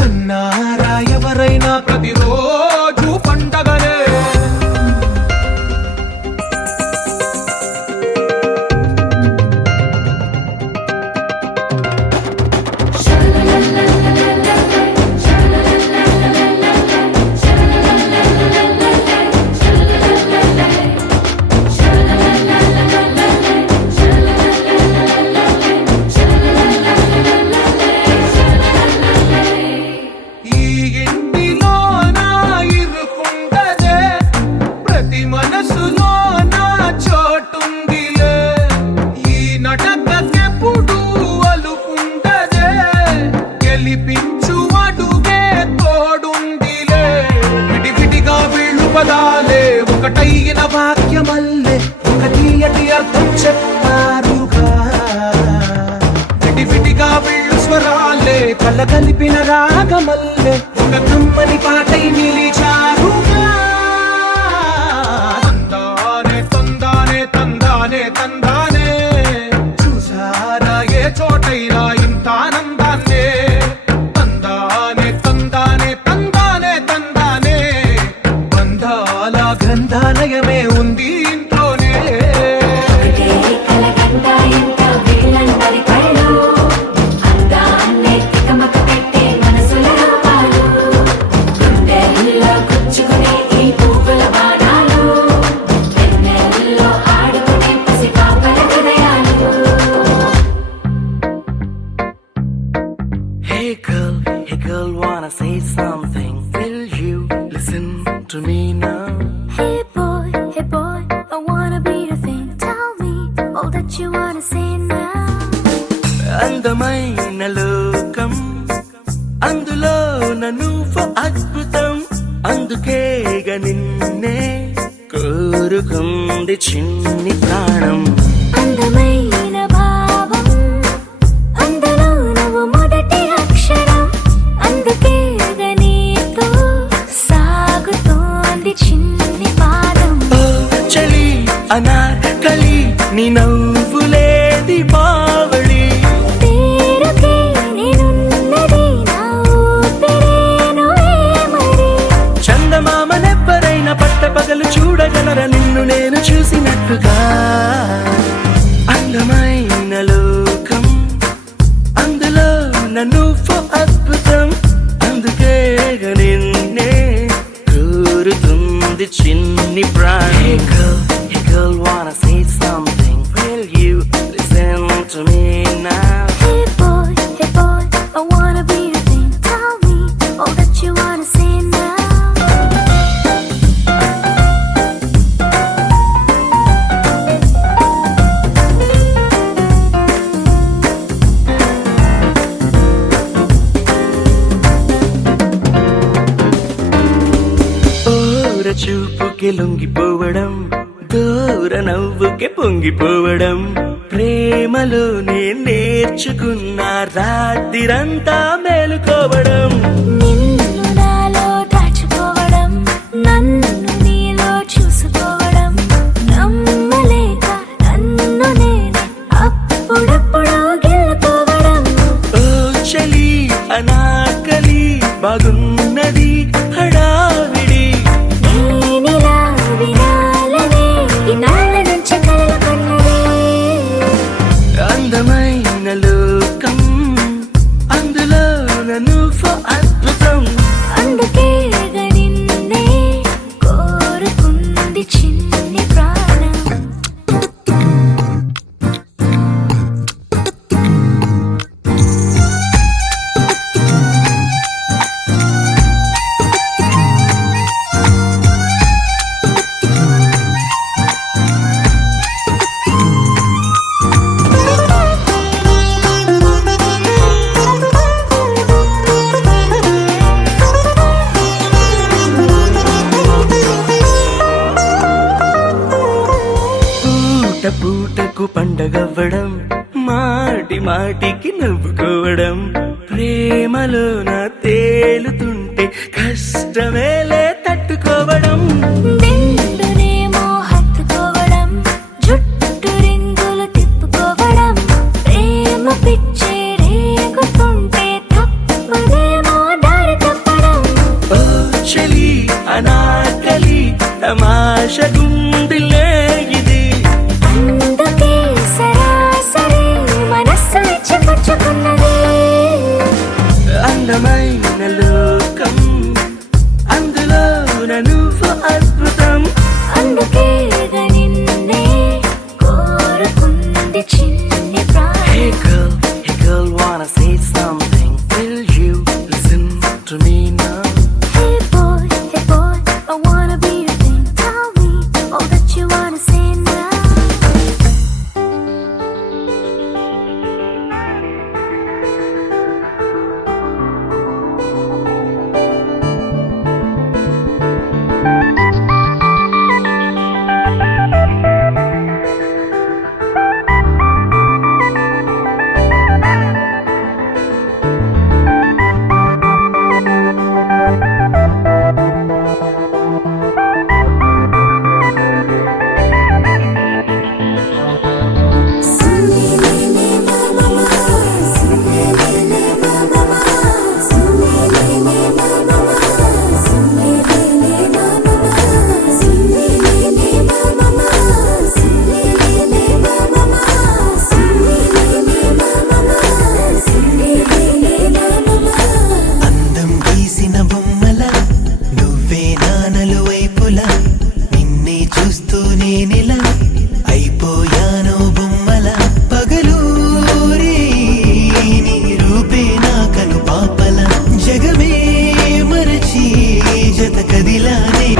కన్నారా ఎవరైనా ప్రతిరోజు పండగనే ఈ ఇంటిలో నా ఇరుకుండదే ప్రతి మనసులో నా చోటుందిలే ఈ నటకెప్పుడు అలుకుండదే గెలిపించు అడుగే తోడుందిలే విడివిడిగా వీళ్ళు పదాలే ఒకటైన వాక్యమల్లే ఒక తీయటి అర్థం చెప్పారుగా విడివిడిగా వీళ్ళు స్వరాలే కళ్ళ కలిపిన రాగమల్లే ఒక కమ్మని పాటై నిలిచారుగా తందానే తందానే తందానే తందానే చూసారా ఏ చోటైనా ఇంత ఆనందాన్నే తందానే తందానే తందానే తందానే బంధాల గ్రంథాలయమే ఉంది ఇంట్లోనే ఒకటే కలగంట ఎంత వీళ్ళందరి కళ్ళు అందాన్నే తికమక పెట్టే మనసుల రూపాలు గుండెల్లో గుచ్చుకునే ఈ పువ్వుల బాణాలు వెన్నెల్లో ఆడుకునే పసిపాపల హృదయాలు Hey girl, wanna say something? Will you listen to me now? Hey boy, I wanna be your thing. Tell me all that you wanna say now. అందమైన లోకం అందులో నువ్వు అద్భుతం అందుకేగా నిన్నే కోరుకుంది చిన్ని ప్రాణం అందమైన భావం అందులో నువ్వు మొదటి అక్షరం అందుకే నీతో సాగుతోంది చిన్ని పాదం ఓ చలి అనార్కలి నీ నవ్వులేది బావళి పేరుకే నేనున్నది నా ఊపిరేనువే మరి చందమామనెవ్వరైనా పట్టపగలు చూడగలరా నిన్ను నేను చూసినట్టుగా అందమైన లోకం అందులో నువ్వు అద్భుతం అందుకే నిన్నే కోరుతుంది చిన్ని ప్రాణి Hey girl, wanna say something? Will you listen to me now? Hey boy, I wanna be your thing. Tell me all that you wanna say now. చూపుకి లొంగిపోవడం దూర నవ్వుకి పొంగిపోవడం ప్రేమలోనే నేర్చుకున్న రాత్రిరంతా మేలుకోవడం నిన్ను నాలో దాచుకోవడం, నన్ను నీలో చూసుకోవడం, నమ్మలేక నన్ను నేనే అప్పుడప్పుడు గెలుకోవడం. ఓ చలి అనాకలి బాగున్నది హడావిడి నేనిలా వినాలనే ఇన్నాళ్ళ నుంచి కలలు కన్నదే. అందమైన లోకం అందులో నువ్వు అద్భుతం అందుకే నిన్నే కోరుకుంది చిన్ని ప్రాణం. పూట పూటకు పండగవ్వడం మాటి మాటికి నవ్వుకోవడం ప్రేమలోన తేలుతుంటే కష్టమేలే తట్టుకోవడం దిండునేమో హత్తుకోవడం, జుట్టు రింగులు తిప్పుకోవడం, ప్రేమ పిచ్చి రేగుతుంటే తప్పదేమో దారి తప్పడం. ఓ చలి అనాకలి తమాష గుండిలే ఇది అందుకే సరాసరి మనస్సు ఇచ్చి పుచ్చుకున్నది. అందమైన లోకం అందులో నువ్వు అద్భుతం అందుకే నిన్నే కోరుకుంది చిన్ని Hey ప్రాణం. girl, wanna say something? Will you listen to me now? Hey boy, I wanna be your thing. Tell me all that you wanna say now. అందం గీసిన బొమ్మల నువ్వే నానలు వైపులా నిన్నే చూస్తూ నేనిలా అయిపోయాను బొమ్మల పగలూరి నీ రూపే నా కను పాపల జగమే మరచి జత కదిలానే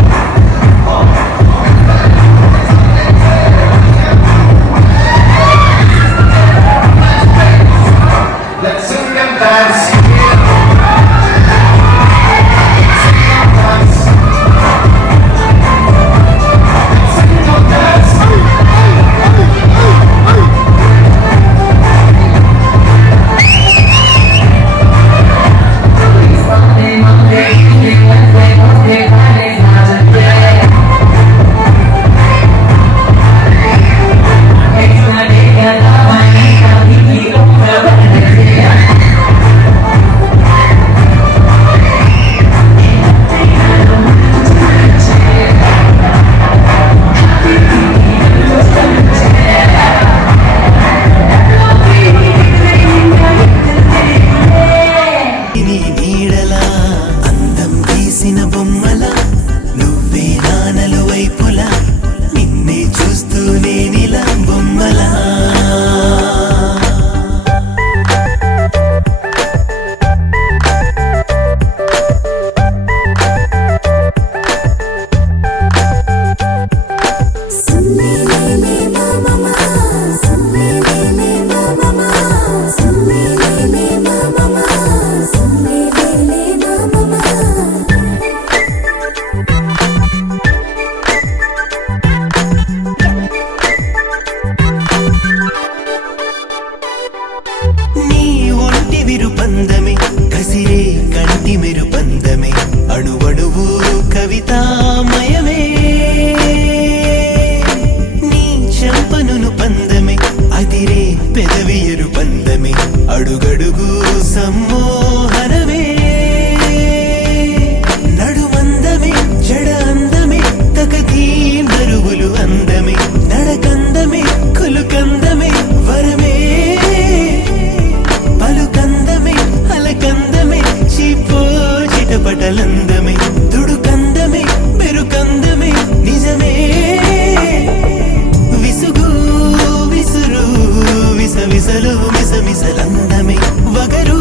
అడుగు సమ్మోహనమే నడుమందమే జడ అందమే తకతీ మరువులు అందమే నడకందమే కులుకందమే వరమే పలుకందమే అలకందమే చీపో చిటపటలందమే దుడుకందమే బెరుకందమే నిజమే విసుగు విసురు విసవిసలు మిసమిసలందమే వగరు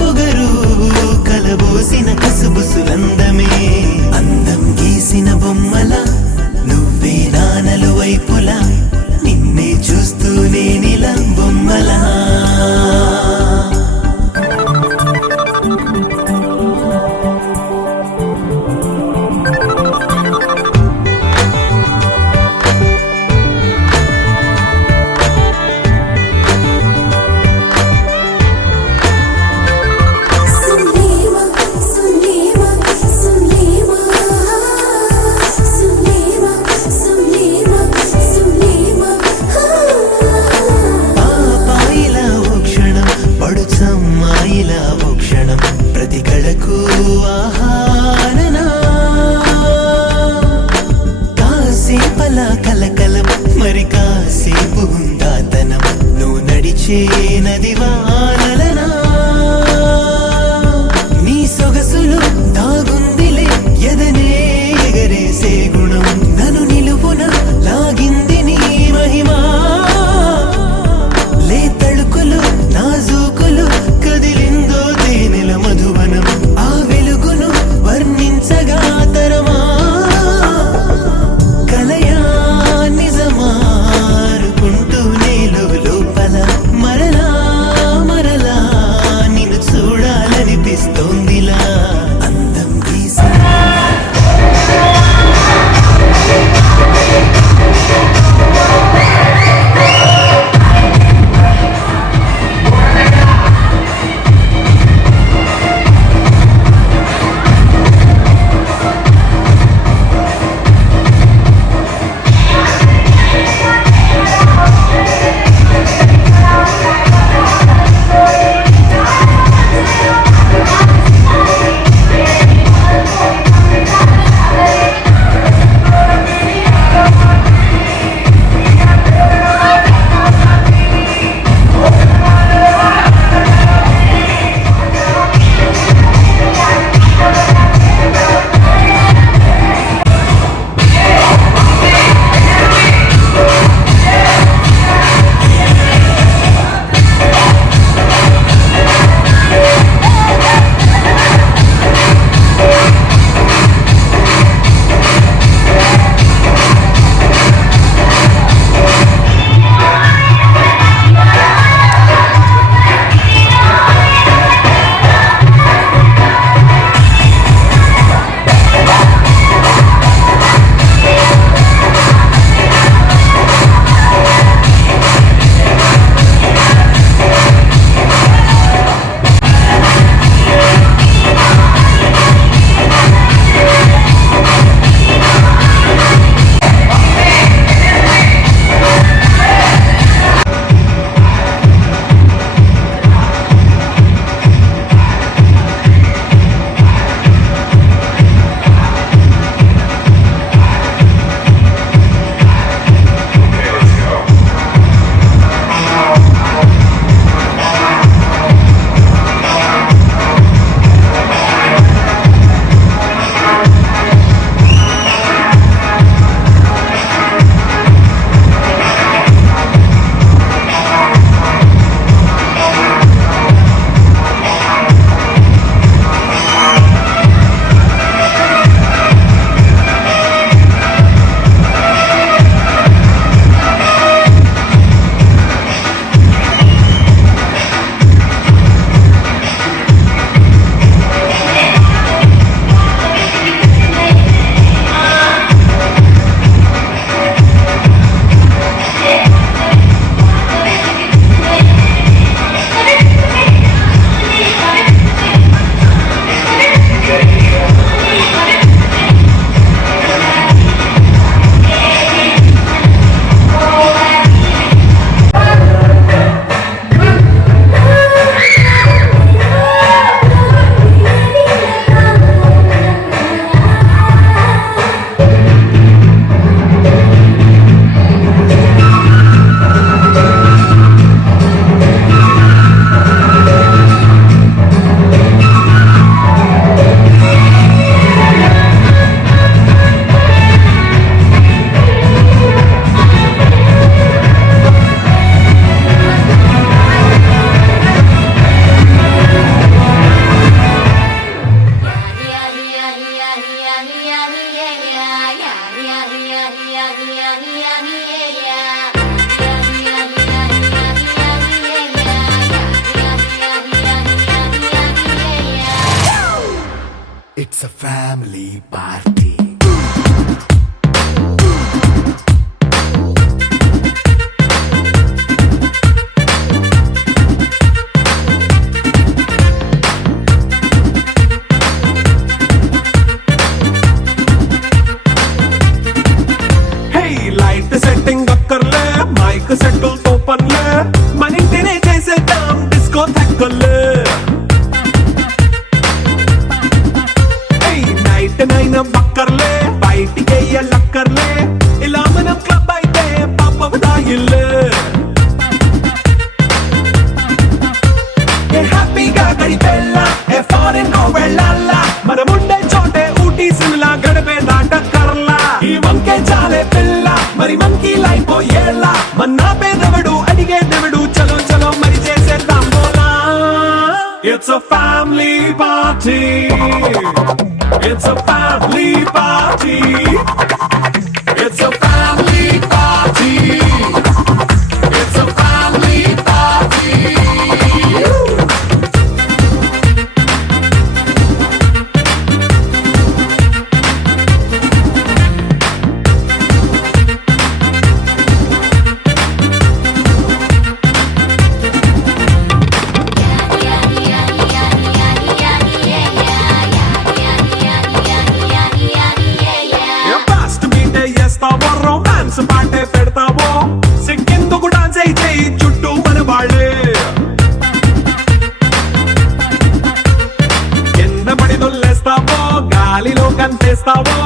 పొగరు కలబోసిన కసుబుసులందమే అందం గీసిన బొమ్మల నువ్వే నానలు వైపులా నిన్నే చూస్తూ నేనిలా బొమ్మలా సులేమా సులేమా సులేమా సులేమా సులేమా సులేమా పాపాయిలా ఓ క్షణం పడుచమ్మాయిలా ఓ క్షణం ప్రతి కళకు ఆహారనా కాసేపలా కలకలం మరి కాసేపు హుందాతనం నువ్వు నడిచే నది వానలనా నీ సొగసులు దాగుందిలే ఎదనే ఎగరేసే గుణం నన్ను నిలువున లాగింది నీ మహిమా లే తళుకులు నాజూకులు కదిలిందో It's a family party. Light setting అక్కర్లే మైక్ సెట్టుల్ తో పర్లే మన ఇంటినే చేసేద్దాం డిస్కో థెక్కర్లే నైట్ నైన్ బక్కర్లే బయటికి లక్కర్లే ఇలా మనం క్లబ్ అయితే పాపం దాయిల్లే హ్యాపీగా గడిపెళ్ళా ఏ ఫారెన్ కో వెళ్ళాలా మనం ఉండే చోటే ఊటీ సిమ్లా గడిపే దాటక్కర్లా ఈ వంకే చాలే పిల్ల మరి మంకీ లైఫ్ ఏళ్ళ మన్నా పేదవడు అడిగే దేవుడు చలో చలో మరి చేసేద్దాం బోలా it's a family party it's a family party it's a family party it's a family party romance పాటే పెడతావో సిక్కెందుకు డాన్స్ అయితే చుట్టూ మన వాళ్ళే కింద పడి దొల్లేస్తావో గాలిలో కంతేస్తావో